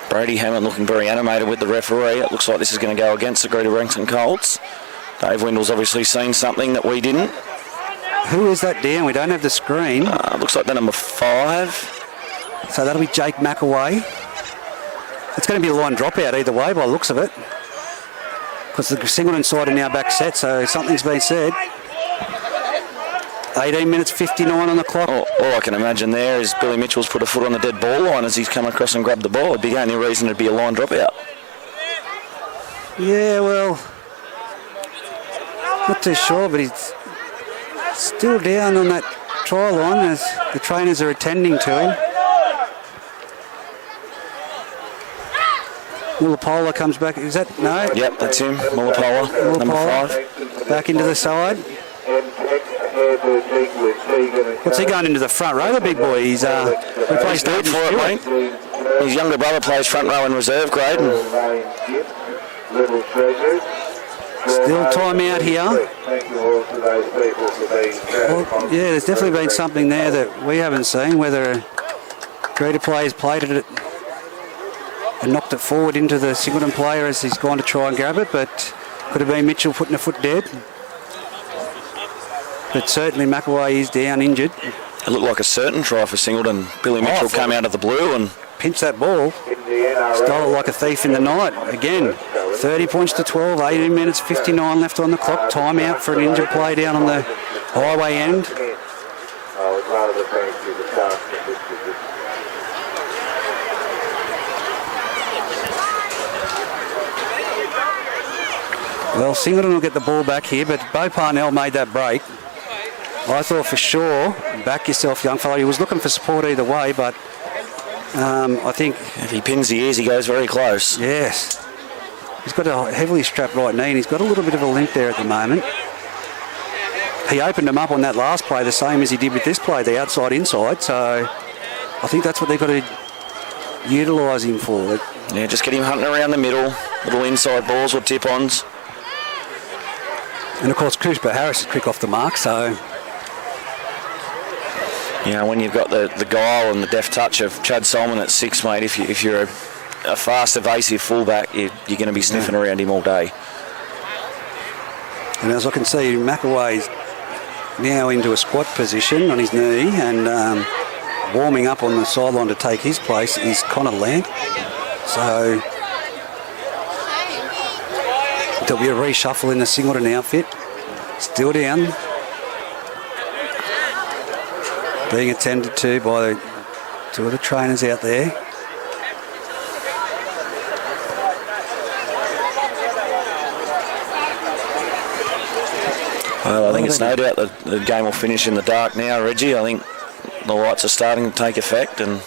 Brady Hammond looking very animated with the referee. It looks like this is going to go against the Greta Branxton Colts. Dave Wendell's obviously seen something that we didn't. Who is that down? We don't have the screen. Looks like the number 5. So that'll be Jake McAway. It's going to be a line dropout either way by the looks of it. Because the Singleton side are now back set, so something's been said. 18 minutes 59 on the clock. All I can imagine there is Billy Mitchell's put a foot on the dead ball line as he's come across and grabbed the ball. It'd be the only reason it'd be a line dropout. Yeah, well, not too sure, but he's still down on that try line as the trainers are attending to him. Mullapola comes back. Is that? No? Yep, that's him. Mullapola, number 5. Back into the side. What's he going into the front row, the big boy? He's replaced good for it, mate. His younger brother plays front row in reserve grade. Still time out here. Well, yeah, there's definitely been something there that we haven't seen, whether a Greta player's played it and knocked it forward into the Singleton player as he's gone to try and grab it, but could have been Mitchell putting a foot dead. But certainly McAway is down injured. It looked like a certain try for Singleton. Billy Mitchell came out of the blue and pinched that ball. Stole it like a thief in the night. Again, 30 points to 12, 18 minutes, 59 left on the clock. Timeout for an injured play down on the highway end. Well, Singleton will get the ball back here, but Bo Parnell made that break. I thought for sure, back yourself, young fella. He was looking for support either way, but I think... If he pins the ears, he goes very close. Yes. He's got a heavily strapped right knee, and he's got a little bit of a limp there at the moment. He opened him up on that last play, the same as he did with this play, the outside-inside, so I think that's what they've got to utilise him for. Yeah, just get him hunting around the middle, little inside balls or tip-ons. And of course, Cooper Harris is quick off the mark, so... You know, when you've got the guile and the deft touch of Chad Solomon at 6, mate, if you're a fast, evasive fullback, you're going to be sniffing around him all day. And as I can see, McAway's now into a squat position on his knee and warming up on the sideline to take his place is Connor Lamb. So there'll be a reshuffle in the Singleton outfit. Still down. Being attended to by the two of the trainers out there. Well, I think it's no doubt that the game will finish in the dark now, Reggie. I think the lights are starting to take effect, and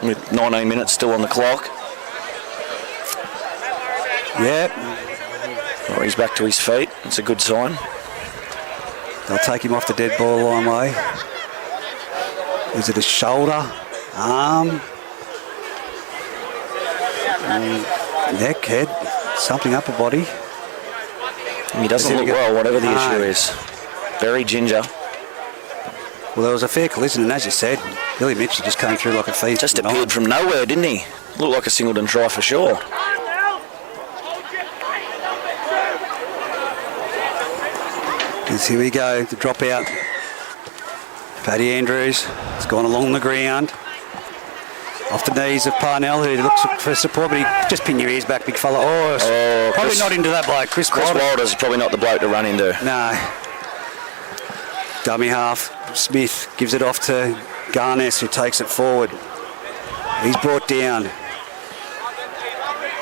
with 19 minutes still on the clock. Yeah. Well, he's back to his feet. It's a good sign. They'll take him off the dead ball line way. Is it a shoulder, arm, neck, head, something upper body? He doesn't look well, whatever the issue is. Very ginger. Well, there was a fair collision, and as you said, Billy Mitchell just came through like a thief. Just appeared from nowhere, didn't he? Looked like a Singleton try for sure. Here we go, the dropout. Paddy Andrews has gone along the ground. Off the knees of Parnell, who looks for support, but he just pin your ears back, big fella. Probably not into that bloke. Chris Wilder's probably not the bloke to run into. No. Dummy half. Smith gives it off to Garness, who takes it forward. He's brought down.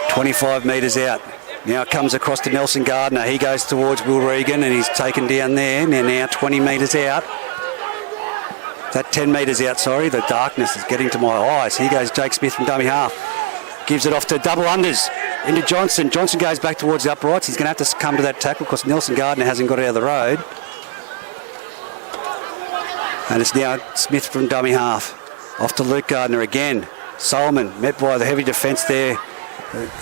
25 metres out. Now it comes across to Nelson Gardner. He goes towards Will Regan, and he's taken down there. Now 20 metres out. That 10 metres out, sorry. The darkness is getting to my eyes. Here goes Jake Smith from dummy half. Gives it off to double unders into Johnson. Johnson goes back towards the uprights. He's going to have to succumb to that tackle because Nelson Gardner hasn't got out of the road. And it's now Smith from dummy half. Off to Luke Gardner again. Solomon met by the heavy defence there.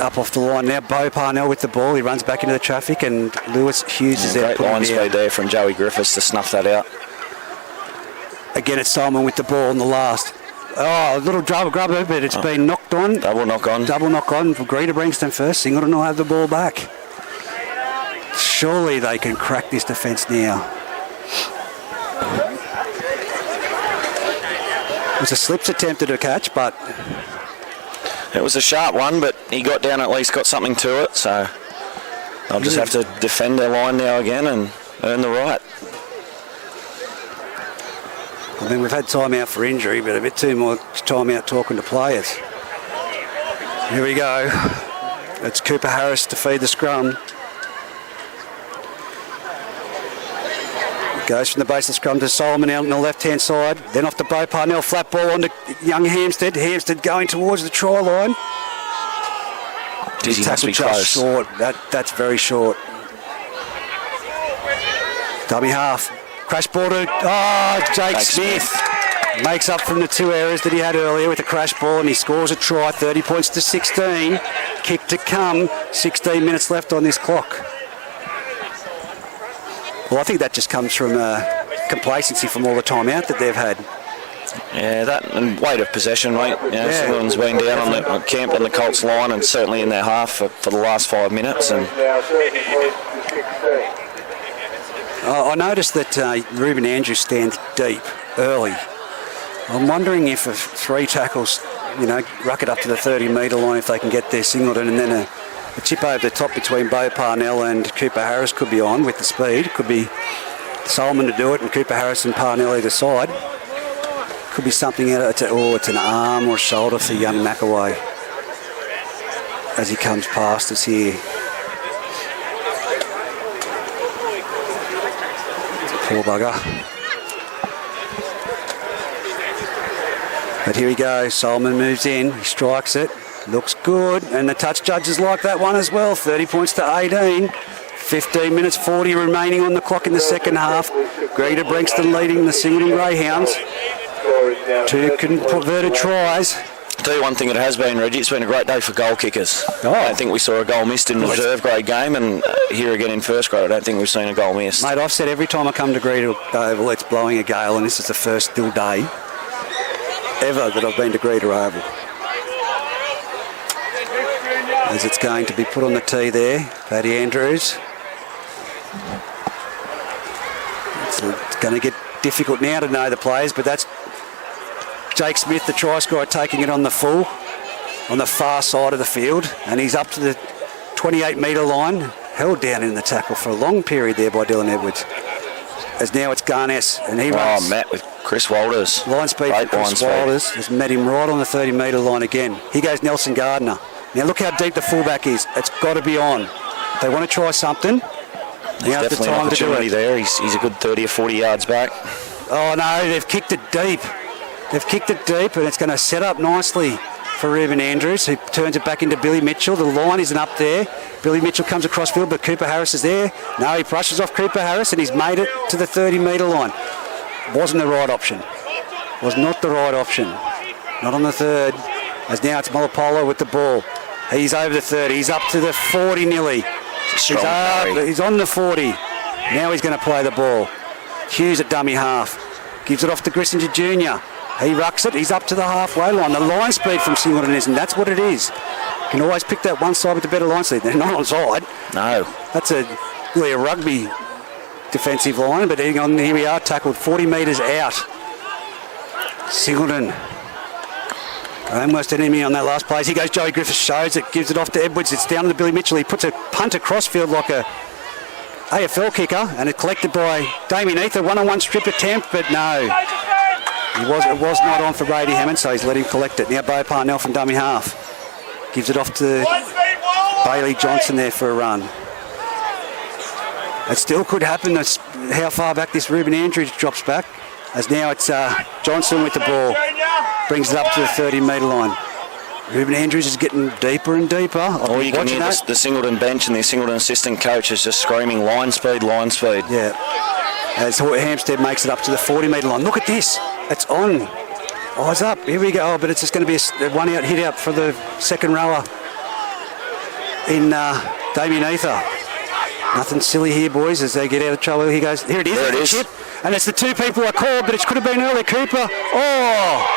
Up off the line now. Bo Parnell with the ball. He runs back into the traffic, and Lewis Hughes is there. Great line speed there from Joey Griffiths to snuff that out. Again, it's Solomon with the ball in the last. Oh, a little double grubber, but it's been knocked on. Double knock on. Double knock on for Greta Branxton first. Singleton will have the ball back. Surely they can crack this defence now. It was a slips attempt at a catch, but... It was a sharp one, but he got down, at least got something to it, so they'll just have to defend their line now again and earn the right. I mean, we've had time out for injury, but a bit too more time out talking to players. Here we go. It's Cooper Harris to feed the scrum. Goes from the base of the scrum to Solomon out on the left-hand side. Then off to Bo Parnell, flat ball onto young Hampstead. Hampstead going towards the try line. He must be close. Short. That's very short. Dummy half. Crash ball to Jake Smith. Makes up from the 2 errors that he had earlier with the crash ball, and he scores a try. 30 points to 16. Kick to come. 16 minutes left on this clock. Well, I think that just comes from complacency from all the time out that they've had. Yeah, that and weight of possession, mate. Singleton's been down on camped on the Colts line and certainly in their half for the last 5 minutes. And I noticed that Ruben Andrews stands deep early. I'm wondering if 3 tackles ruck it up to the 30-metre line if they can get there, Singleton, and then a chip over the top between Bo Parnell and Cooper Harris could be on with the speed. Could be Solomon to do it and Cooper Harris and Parnell either side. Could be something out of it's an arm or a shoulder for young McAway as he comes past us here. Poor bugger. But here he goes. Solomon moves in. He strikes it. Looks good. And the touch judges like that one as well. 30 points to 18. 15 minutes 40 remaining on the clock in the second half. Greta Branxton leading the Singleton Greyhounds. 2 converted tries. I'll tell you one thing it has been, Reggie, it's been a great day for goal kickers. Oh. I don't think we saw a goal missed in the reserve grade game, and here again in first grade I don't think we've seen a goal missed. Mate, I've said every time I come to Greta Oval it's blowing a gale, and this is the first still day ever that I've been to Greta Oval. As it's going to be put on the tee there, Paddy Andrews. It's going to get difficult now to know the players, but that's Jake Smith, the try scorer, taking it on the full, on the far side of the field, and he's up to the 28-metre line, held down in the tackle for a long period there by Dylan Edwards. As now it's Garness, and he runs. Matt with Chris Walters. Line speed for Chris Walters has met him right on the 30-metre line again. Here goes Nelson Gardner. Now look how deep the fullback is. It's got to be on. They want to try something. Now's definitely the time an opportunity to do it. there. He's a good 30 or 40 yards back. Oh no, they've kicked it deep. They've kicked it deep, and it's going to set up nicely for Ruben Andrews, who turns it back into Billy Mitchell. The line isn't up there. Billy Mitchell comes across field, but Cooper Harris is there. No, he brushes off Cooper Harris, and he's made it to the 30-metre line. Wasn't the right option. Was not the right option. Not on the third. As now it's Molopolo with the ball. He's over the 30. He's up to the 40 nearly. He's on the 40. Now he's going to play the ball. Hughes at dummy half. Gives it off to Grissinger Jr. He rucks it. He's up to the halfway line. The line speed from Singleton isn't. That's what it is. You can always pick that one side with the better line speed. They're not on side. No. That's really a rugby defensive line. But here we are, tackled 40 metres out. Singleton. Almost enemy on that last place. Here goes Joey Griffiths, shows it, gives it off to Edwards. It's down to Billy Mitchell. He puts a punt across field like a AFL kicker, and it's collected by Damien Ether. One-on-one strip attempt, but no. It was not on for Brady Hammond, so he's let him collect it. Now Bo Parnell from dummy half. Gives it off to Bailey Johnson there for a run. It still could happen. That's how far back this Ruben Andrews drops back. As now it's Johnson with the ball. Brings it up to the 30-metre line. Ruben Andrews is getting deeper and deeper. All you can hear the Singleton bench and the Singleton assistant coach is just screaming line speed, line speed. Yeah. As Hampstead makes it up to the 40-metre line. Look at this. It's on. Eyes up. Here we go. Oh, but it's just going to be a one-out hit out for the second rower in Damien Ether. Nothing silly here, boys, as they get out of trouble. Here goes. Here it is. There it is. Chip. And it's the 2 people I called, but it could have been earlier. Cooper. Oh!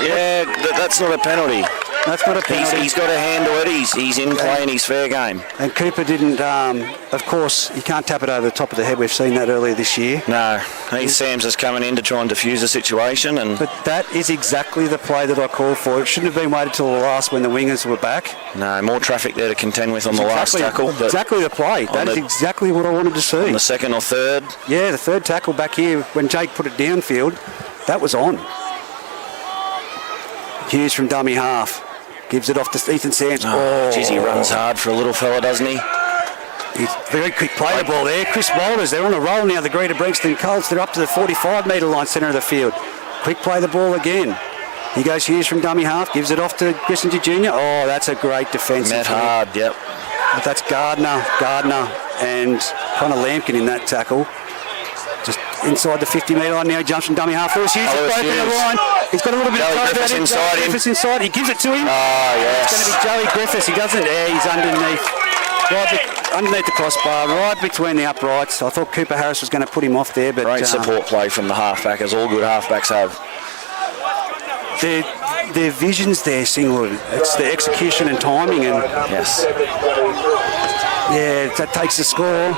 Yeah, that's not a penalty. That's not a penalty. He's got to handle it. He's in play and he's fair game. And Cooper didn't, of course, you can't tap it over the top of the head. We've seen that earlier this year. No, Sam's just coming in to try and defuse the situation. But that is exactly the play that I called for. It shouldn't have been waited till the last when the wingers were back. No, more traffic there to contend with on the last tackle. But exactly the play. That is exactly what I wanted to see. On the second or third? Yeah, the third tackle back here when Jake put it downfield, that was on. Hughes from dummy half. Gives it off to Ethan Sands. Oh, geez, he runs hard for a little fella, doesn't he? He's very quick play the ball there. Chris Walters, they're on a roll now, the Greta Branxton Colts. They're up to the 45-metre line, centre of the field. Quick play the ball again. Here goes Hughes from dummy half. Gives it off to Grissinger Jr. Oh, that's a great defensive. Met hard, yep. But that's Gardner, and Connor Lampkin in that tackle. Just inside the 50-metre line now, jumps from dummy half. Lewis Hughes is broken the line. He's got a little bit of time about him. Griffiths inside. He gives it to him. Oh, yes. It's going to be Joey Griffiths. He doesn't. Yeah, he's underneath the crossbar, right between the uprights. I thought Cooper Harris was going to put him off there, but great support play from the halfback, as all good halfbacks have. their vision's there, Singleton. It's the execution and timing, and Yes. yeah, that takes the score.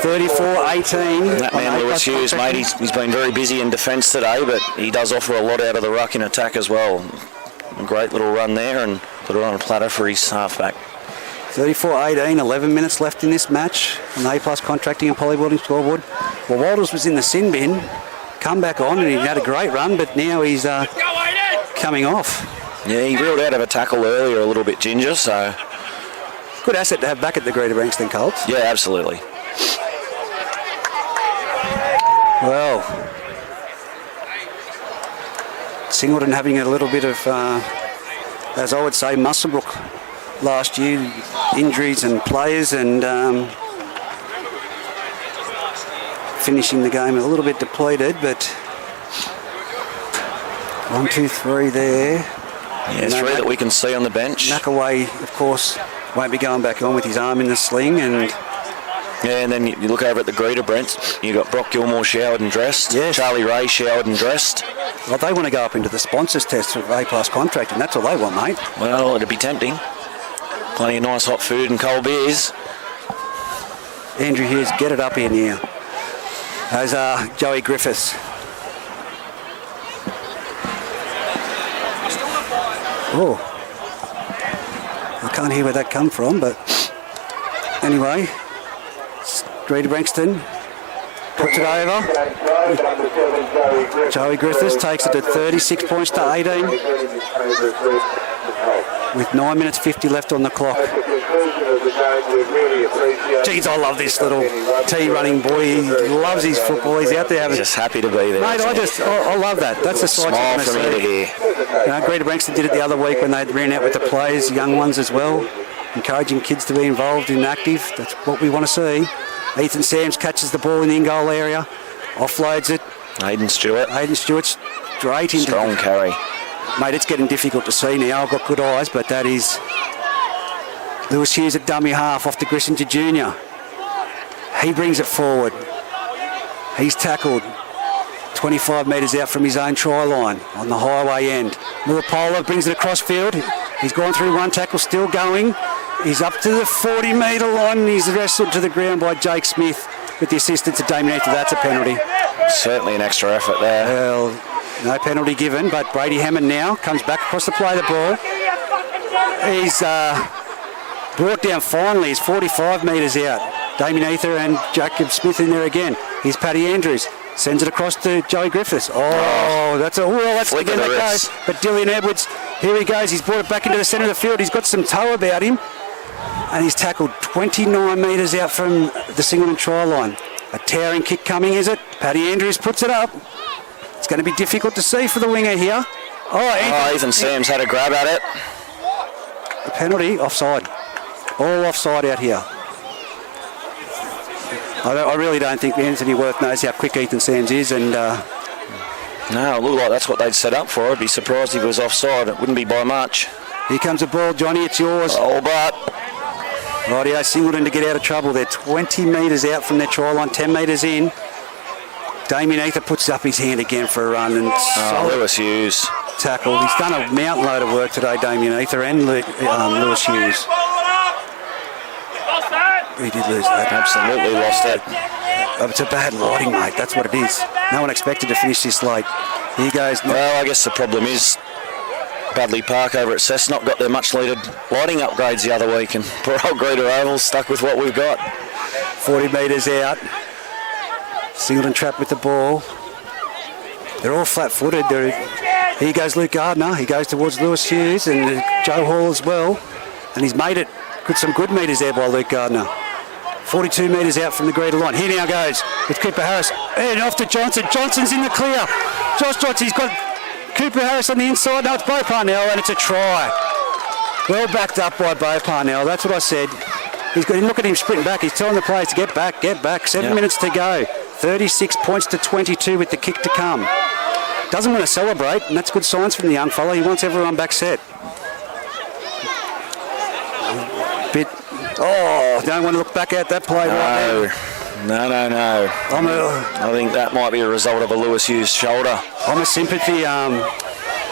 34-18. That man, Lewis Hughes, mate, he's been very busy in defence today, but he does offer a lot out of the ruck in attack as well. A great little run there, and put it on a platter for his halfback. 34-18, 11 minutes left in this match on the A+ Contracting and Polybuilding scoreboard. Well, Walters was in the sin bin, come back on, and he had a great run, but now he's coming off. Yeah, he reeled out of a tackle earlier a little bit ginger, so... Good asset to have back at the Greta Branxton Colts. Yeah, absolutely. Well, Singleton having a little bit of, as I would say, Musselbrook last year, injuries and players, and finishing the game a little bit depleted, but 1, 2, 3 there. Yeah, 3 that we can see on the bench. Knuckaway, of course, won't be going back on with his arm in the sling, and yeah, and then you look over at the Greta Brent, you've got Brock Gilmore showered and dressed, yes. Charlie Ray showered and dressed. Well, they want to go up into the sponsors test of A+ Contracting. That's all they want, mate. Well, it'd be tempting. Plenty of nice hot food and cold beers. Andrew Hughes, get it up here now. There's Joey Griffiths. Oh, I can't hear where that come from, but anyway, Greta Branxton puts it over. Joey Griffiths takes it to 36 points to 18 with 9 minutes 50 left on the clock. Jeez, I love this little T-running boy. He loves his football. He's out there having... Just happy to be there. Mate, I love that. That's the sight Smile you from want to ear to see. ear. You know, Greta Branxton did it the other week when they ran out with the players, young ones as well, encouraging kids to be involved and active. That's what we want to see. Ethan Sams catches the ball in the in-goal area, offloads it. Hayden Stewart. Hayden Stewart's straight into... Strong carry. Mate, it's getting difficult to see now. I've got good eyes, but that is... Lewis Hughes at dummy half off to Grissinger Jr. He brings it forward. He's tackled 25 metres out from his own try line on the highway end. Murapola brings it across field. He's gone through one tackle, still going. He's up to the 40-metre line and he's wrestled to the ground by Jake Smith with the assistance of Damien Ether. That's a penalty. Certainly an extra effort there. Well, no penalty given, but Brady Hammond now comes back across the play of the ball. He's brought down finally. He's 45 metres out. Damien Ether and Jacob Smith in there again. Here's Paddy Andrews. Sends it across to Joey Griffiths. That's Flick again of the that wrist. goes. But Dillian Edwards, here he goes. He's brought it back into the centre of the field. He's got some toe about him. And he's tackled 29 metres out from the Singleton try line. A towering kick coming, is it? Paddy Andrews puts it up. It's going to be difficult to see for the winger here. Ethan Sams had a grab at it. A penalty, offside. All offside out here. I really don't think Anthony Worth knows how quick Ethan Sams is, and No, it looked like that's what they'd set up for. I'd be surprised if it was offside. It wouldn't be by much. Here comes the ball, Johnny, it's yours. Oh, but... Rightio, Singleton to get out of trouble. They're 20 metres out from their try line, 10 metres in. Damien Ether puts up his hand again for a run, and Lewis Hughes. tackle. He's done a mountain load of work today, Damien Ether and Lewis Hughes. He did lose that. Absolutely lost it. It's a bad lighting, mate. That's what it is. No one expected to finish this late. Here goes. Well, I guess the problem is Budley Park over at Cessnock got their much-needed lighting upgrades the other week, and poor old Greta Oval's stuck with what we've got. 40 metres out. Singleton trapped with the ball. They're all flat-footed. Here goes Luke Gardner. He goes towards Lewis Hughes and Joe Hall as well. And he's made it some good metres there by Luke Gardner. 42 metres out from the Greta line. Here now goes with Cooper Harris. And off to Johnson. Johnson's in the clear. Josh Johnson, he's got Cooper Harris on the inside. No, it's Bo Parnell, and it's a try. Well backed up by Bo Parnell. That's what I said. He's got. Look at him sprinting back. He's telling the players to get back, get back. 7 minutes to go. 36 points to 22 with the kick to come. Doesn't want to celebrate, and that's good signs from the young fella. He wants everyone back set. Don't want to look back at that play right now. No. I think that might be a result of a Lewis Hughes shoulder. I'm a sympathy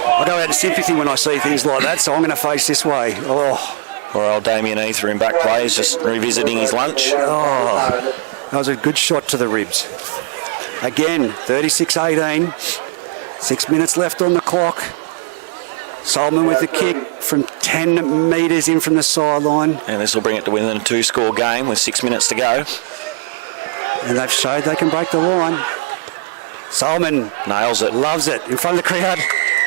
I go out in sympathy when I see things like that, so I'm going to face this way. Oh, Poor old Damien Ether in back play is just revisiting his lunch. that was a good shot to the ribs. Again, 36-18. 6 minutes left on the clock. Solomon with the kick from 10 metres in from the sideline. And this will bring it to within a 2-score game with 6 minutes to go. And they've showed they can break the line. Solomon Nails it. loves it in front of the crowd.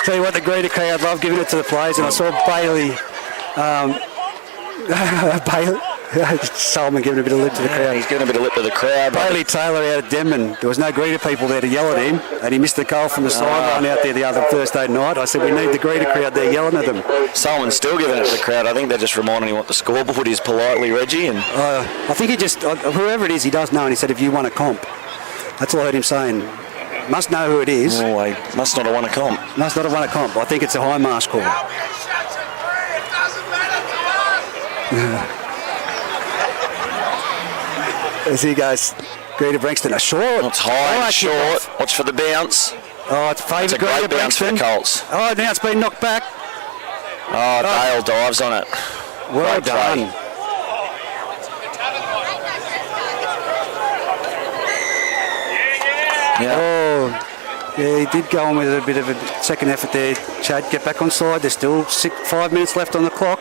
Tell you what, the Greta crowd love giving it to the players. And I saw Bailey, Solomon giving a bit of lip to the crowd. He's giving a bit of lip to the crowd. Bailey Taylor out of Denman. There was no Greta people there to yell at him, and he missed the goal from the sideline out there the other Thursday night. I said, we need the Greta crowd there yelling at them. Solomon's still giving it to the crowd. I think they're just reminding him what the scoreboard is politely, Reggie. And I think he just, whoever it is, he does know, and he said, if you won a comp. That's all I heard him saying. Must know who it is. Oh, he must not have won a comp. Must not have won a comp. I think it's a high marsh call. As he goes, Greta Branxton, a short. It's high and short. Watch for the bounce. Oh, it's favoured It's a Greta great bounce for the Branxton. Colts. Oh, now it's been knocked back. Oh, Dale dives on it. Well Great play. done. Yeah. Oh, yeah, he did go on with a bit of a second effort there. Chad, get back on side. There's still 5 minutes left on the clock.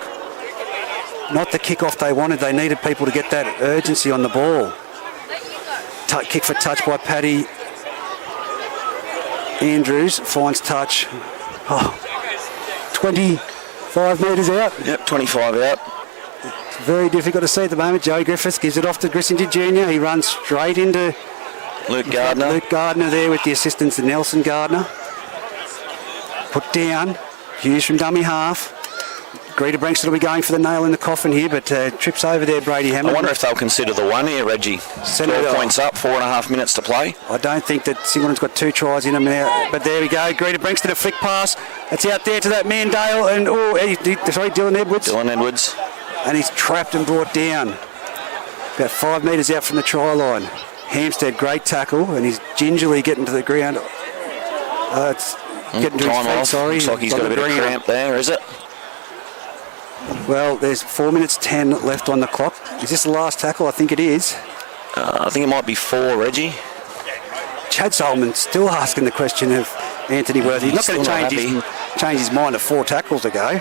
Not the kick-off they wanted. They needed people to get that urgency on the ball. Kick for touch by Paddy Andrews. Finds touch. Oh, 25 metres out. Yep, 25 out. It's very difficult to see at the moment. Joey Griffiths gives it off to Grissinger Jr. He runs straight into Luke Gardner. Luke Gardner there with the assistance of Nelson Gardner. Put down. Hughes from dummy half. Greta Branxton will be going for the nail in the coffin here, but trips over there, Brady Hammond. I wonder if they'll consider the one here, Reggie. 12 points up, 4.5 minutes to play. I don't think that Singleton's got 2 tries in him now, but there we go. Greta Branxton, a flick pass. It's out there to that man Dale, and Dylan Edwards. Dylan Edwards. And he's trapped and brought down. About 5 metres out from the try line. Hampstead, great tackle, and he's gingerly getting to the ground. It's getting to his Time feet, off. sorry. Looks like he's got a bit of cramp there, is it? Well, there's 4 minutes 10 left on the clock. Is this the last tackle? I think it is. I think it might be 4, Reggie. Chad Solomon still asking the question of Anthony Worth. He's not going to change his mind to 4 tackles ago.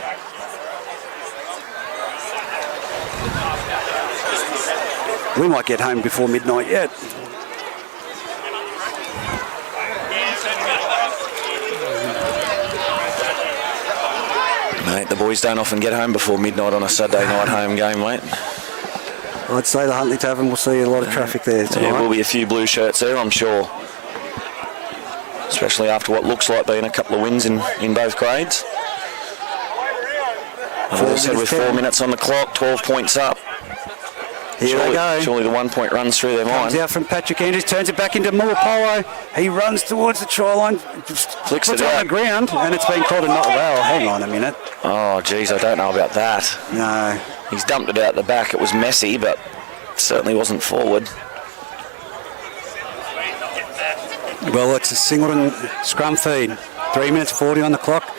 We might get home before midnight yet. Mate, the boys don't often get home before midnight on a Saturday night home game, mate. I'd say the Huntley Tavern will see a lot of traffic there tonight. There will be a few blue shirts there, I'm sure. Especially after what looks like being a couple of wins in both grades. As I said, with 4 minutes on the clock, 12 points up. Here they go. Surely the 1 point runs through their mind. Comes out from Patrick Andrews, turns it back into Mulapolo. He runs towards the try line, Flicks puts it it on out. the ground, and it's been called a not well. Hang on a minute. Oh, geez, I don't know about that. No. He's dumped it out the back. It was messy, but certainly wasn't forward. Well, it's a Singleton scrum feed. 3 minutes 40 on the clock.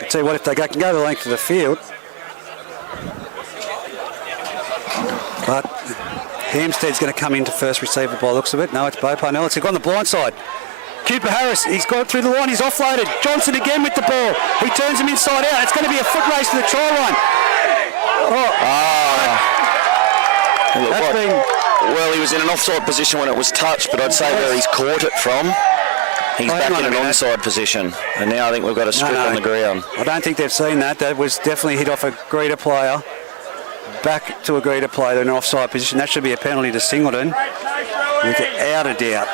I tell you what, if they can go the length of the field. But Hampstead's going to come into first receiver by the looks of it. No, it's Bo Parnell. It's on the blind side. Cooper Harris, he's got through the line. He's offloaded. Johnson again with the ball. He turns him inside out. It's going to be a foot race to the try line. Well, he was in an offside position when it was touched, but I'd say where he's caught it from, he's back in an onside position. And now I think we've got a strip on the ground. I don't think they've seen that. That was definitely hit off a Greta player. Back to a Greta player in an offside position. That should be a penalty to Singleton, without a doubt.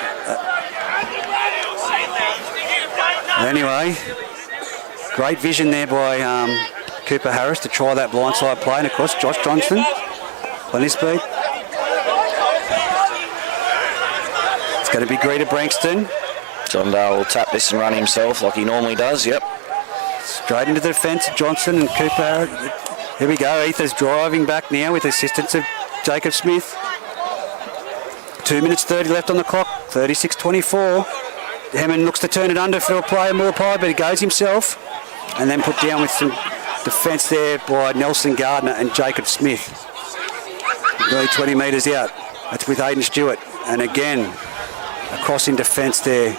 Anyway, great vision there by Cooper Harris to try that blindside play. And of course, Josh Johnston, plenty of speed. It's going to be Greta Branxton. John Dale will tap this and run himself like he normally does, yep. Straight into the defence, Johnson and Cooper. Here we go, Ether's driving back now with assistance of Jacob Smith. 2 minutes 30 left on the clock, 36-24. Hammond looks to turn it under for a player more pie, but he goes himself. and then put down with some defence there by Nelson Gardner and Jacob Smith. Nearly 20 metres out. That's with Aidan Stewart. And again, across in defence there,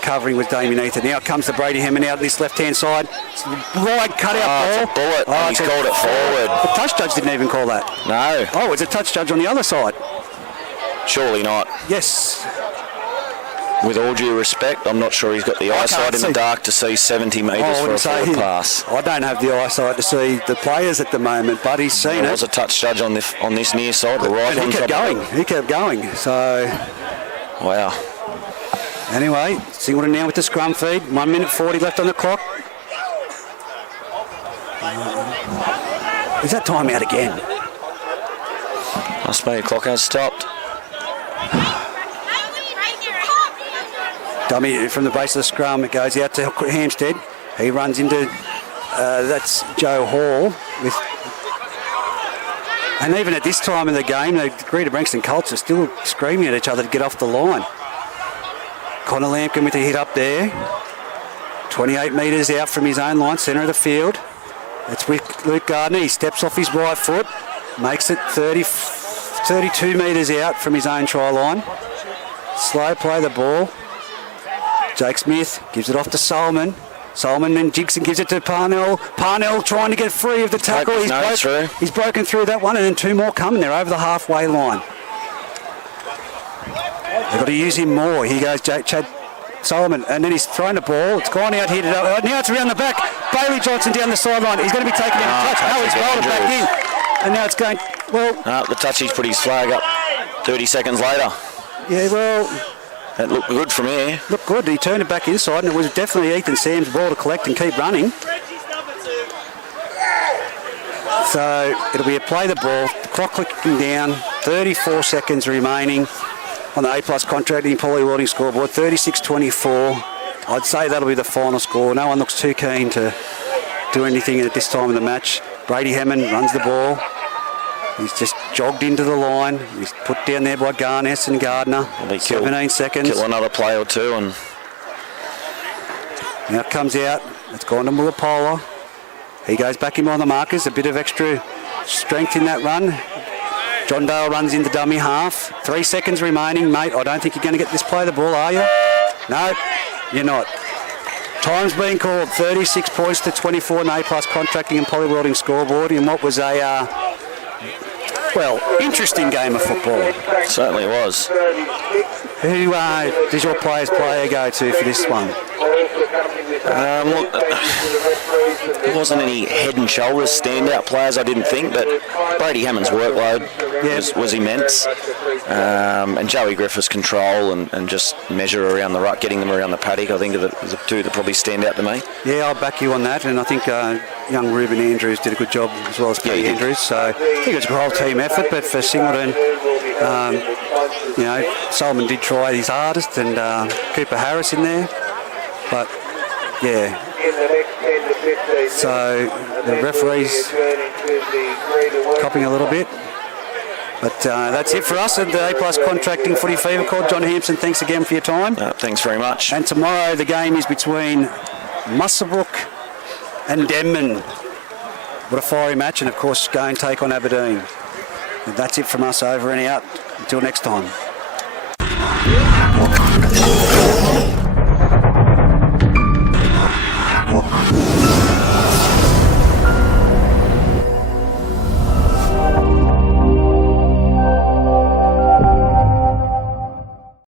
covering with Damien Ether. Now comes the Brady Hammond out on this left-hand side. It's a wide cut-out ball. It's a bullet, and he's called it forward. The touch judge didn't even call that. No. Oh, it's a touch judge on the other side. Surely not. Yes. With all due respect, I'm not sure he's got the eyesight in the dark to see 70 metres for a forward pass. I don't have the eyesight to see the players at the moment, but he's seen it. There was a touch judge on this near side, right on top. He kept going. So, wow. Anyway, Singleton now with the scrum feed. 1 minute 40 left on the clock. Is that time out again? Must be, the clock has stopped. Dummy from the base of the scrum. It goes out to Hampstead. He runs into, that's Joe Hall. And even at this time in the game, the Greta Branxton Colts are still screaming at each other to get off the line. Connor Lampkin with a hit up there. 28 metres out from his own line, centre of the field. It's with Luke Gardner. He steps off his right foot, makes it 32 metres out from his own try line. Slow play the ball. Jake Smith gives it off to Solomon. Solomon and Jigson gives it to Parnell. Parnell trying to get free of the tackle. He's broken through that one, and then two more coming there over the halfway line. They've got to use him more. Here goes Chad Solomon, and then he's throwing the ball. It's gone out here. Now it's around the back. Bailey Johnson down the sideline. He's going to be taken out of touch. No, he's rolled it back in. And now it's going, well... The touchy's put his flag up 30 seconds later. Yeah, well... That looked good from here. Looked good. He turned it back inside, and it was definitely Ethan Sam's ball to collect and keep running. So it'll be a play the ball. The clock clicking down. 34 seconds remaining on the A+ contracting Polly Welding scoreboard. 36-24. I'd say that'll be the final score. No one looks too keen to do anything at this time of the match. Brady Hammond runs the ball. He's just jogged into the line. He's put down there by Garness and Gardner. 17 seconds. Kill another play or two. And now it comes out. It's gone to Mullapola. He goes back in on the markers. A bit of extra strength in that run. John Dale runs in the dummy half. 3 seconds remaining, mate. I don't think you're going to get this play the ball, are you? No, you're not. Time's been called. 36 points to 24 in A+ contracting and Polly Welding scoreboard in what was a... interesting game of football. Certainly was. Who does your players' player go to for this one? Look, there wasn't any head and shoulders standout players, I didn't think, but Brady Hammond's workload was immense. And Joey Griffith's control and just measure around the ruck, getting them around the paddock, I think are the two that probably stand out to me. Yeah, I'll back you on that, and I think young Ruben Andrews did a good job as well as Paddy Andrews, so I think it was a whole team effort, but for Singleton, Solomon did try his hardest, and Cooper Harris in there, but yeah. So the referee's copping a little bit. But that's it for us at the A+ Contracting Footy Fever Call. John Hampson, thanks again for your time. Thanks very much. And tomorrow the game is between Muswellbrook and Denman. What a fiery match, and of course go and take on Aberdeen. And that's it from us, over and out. Until next time.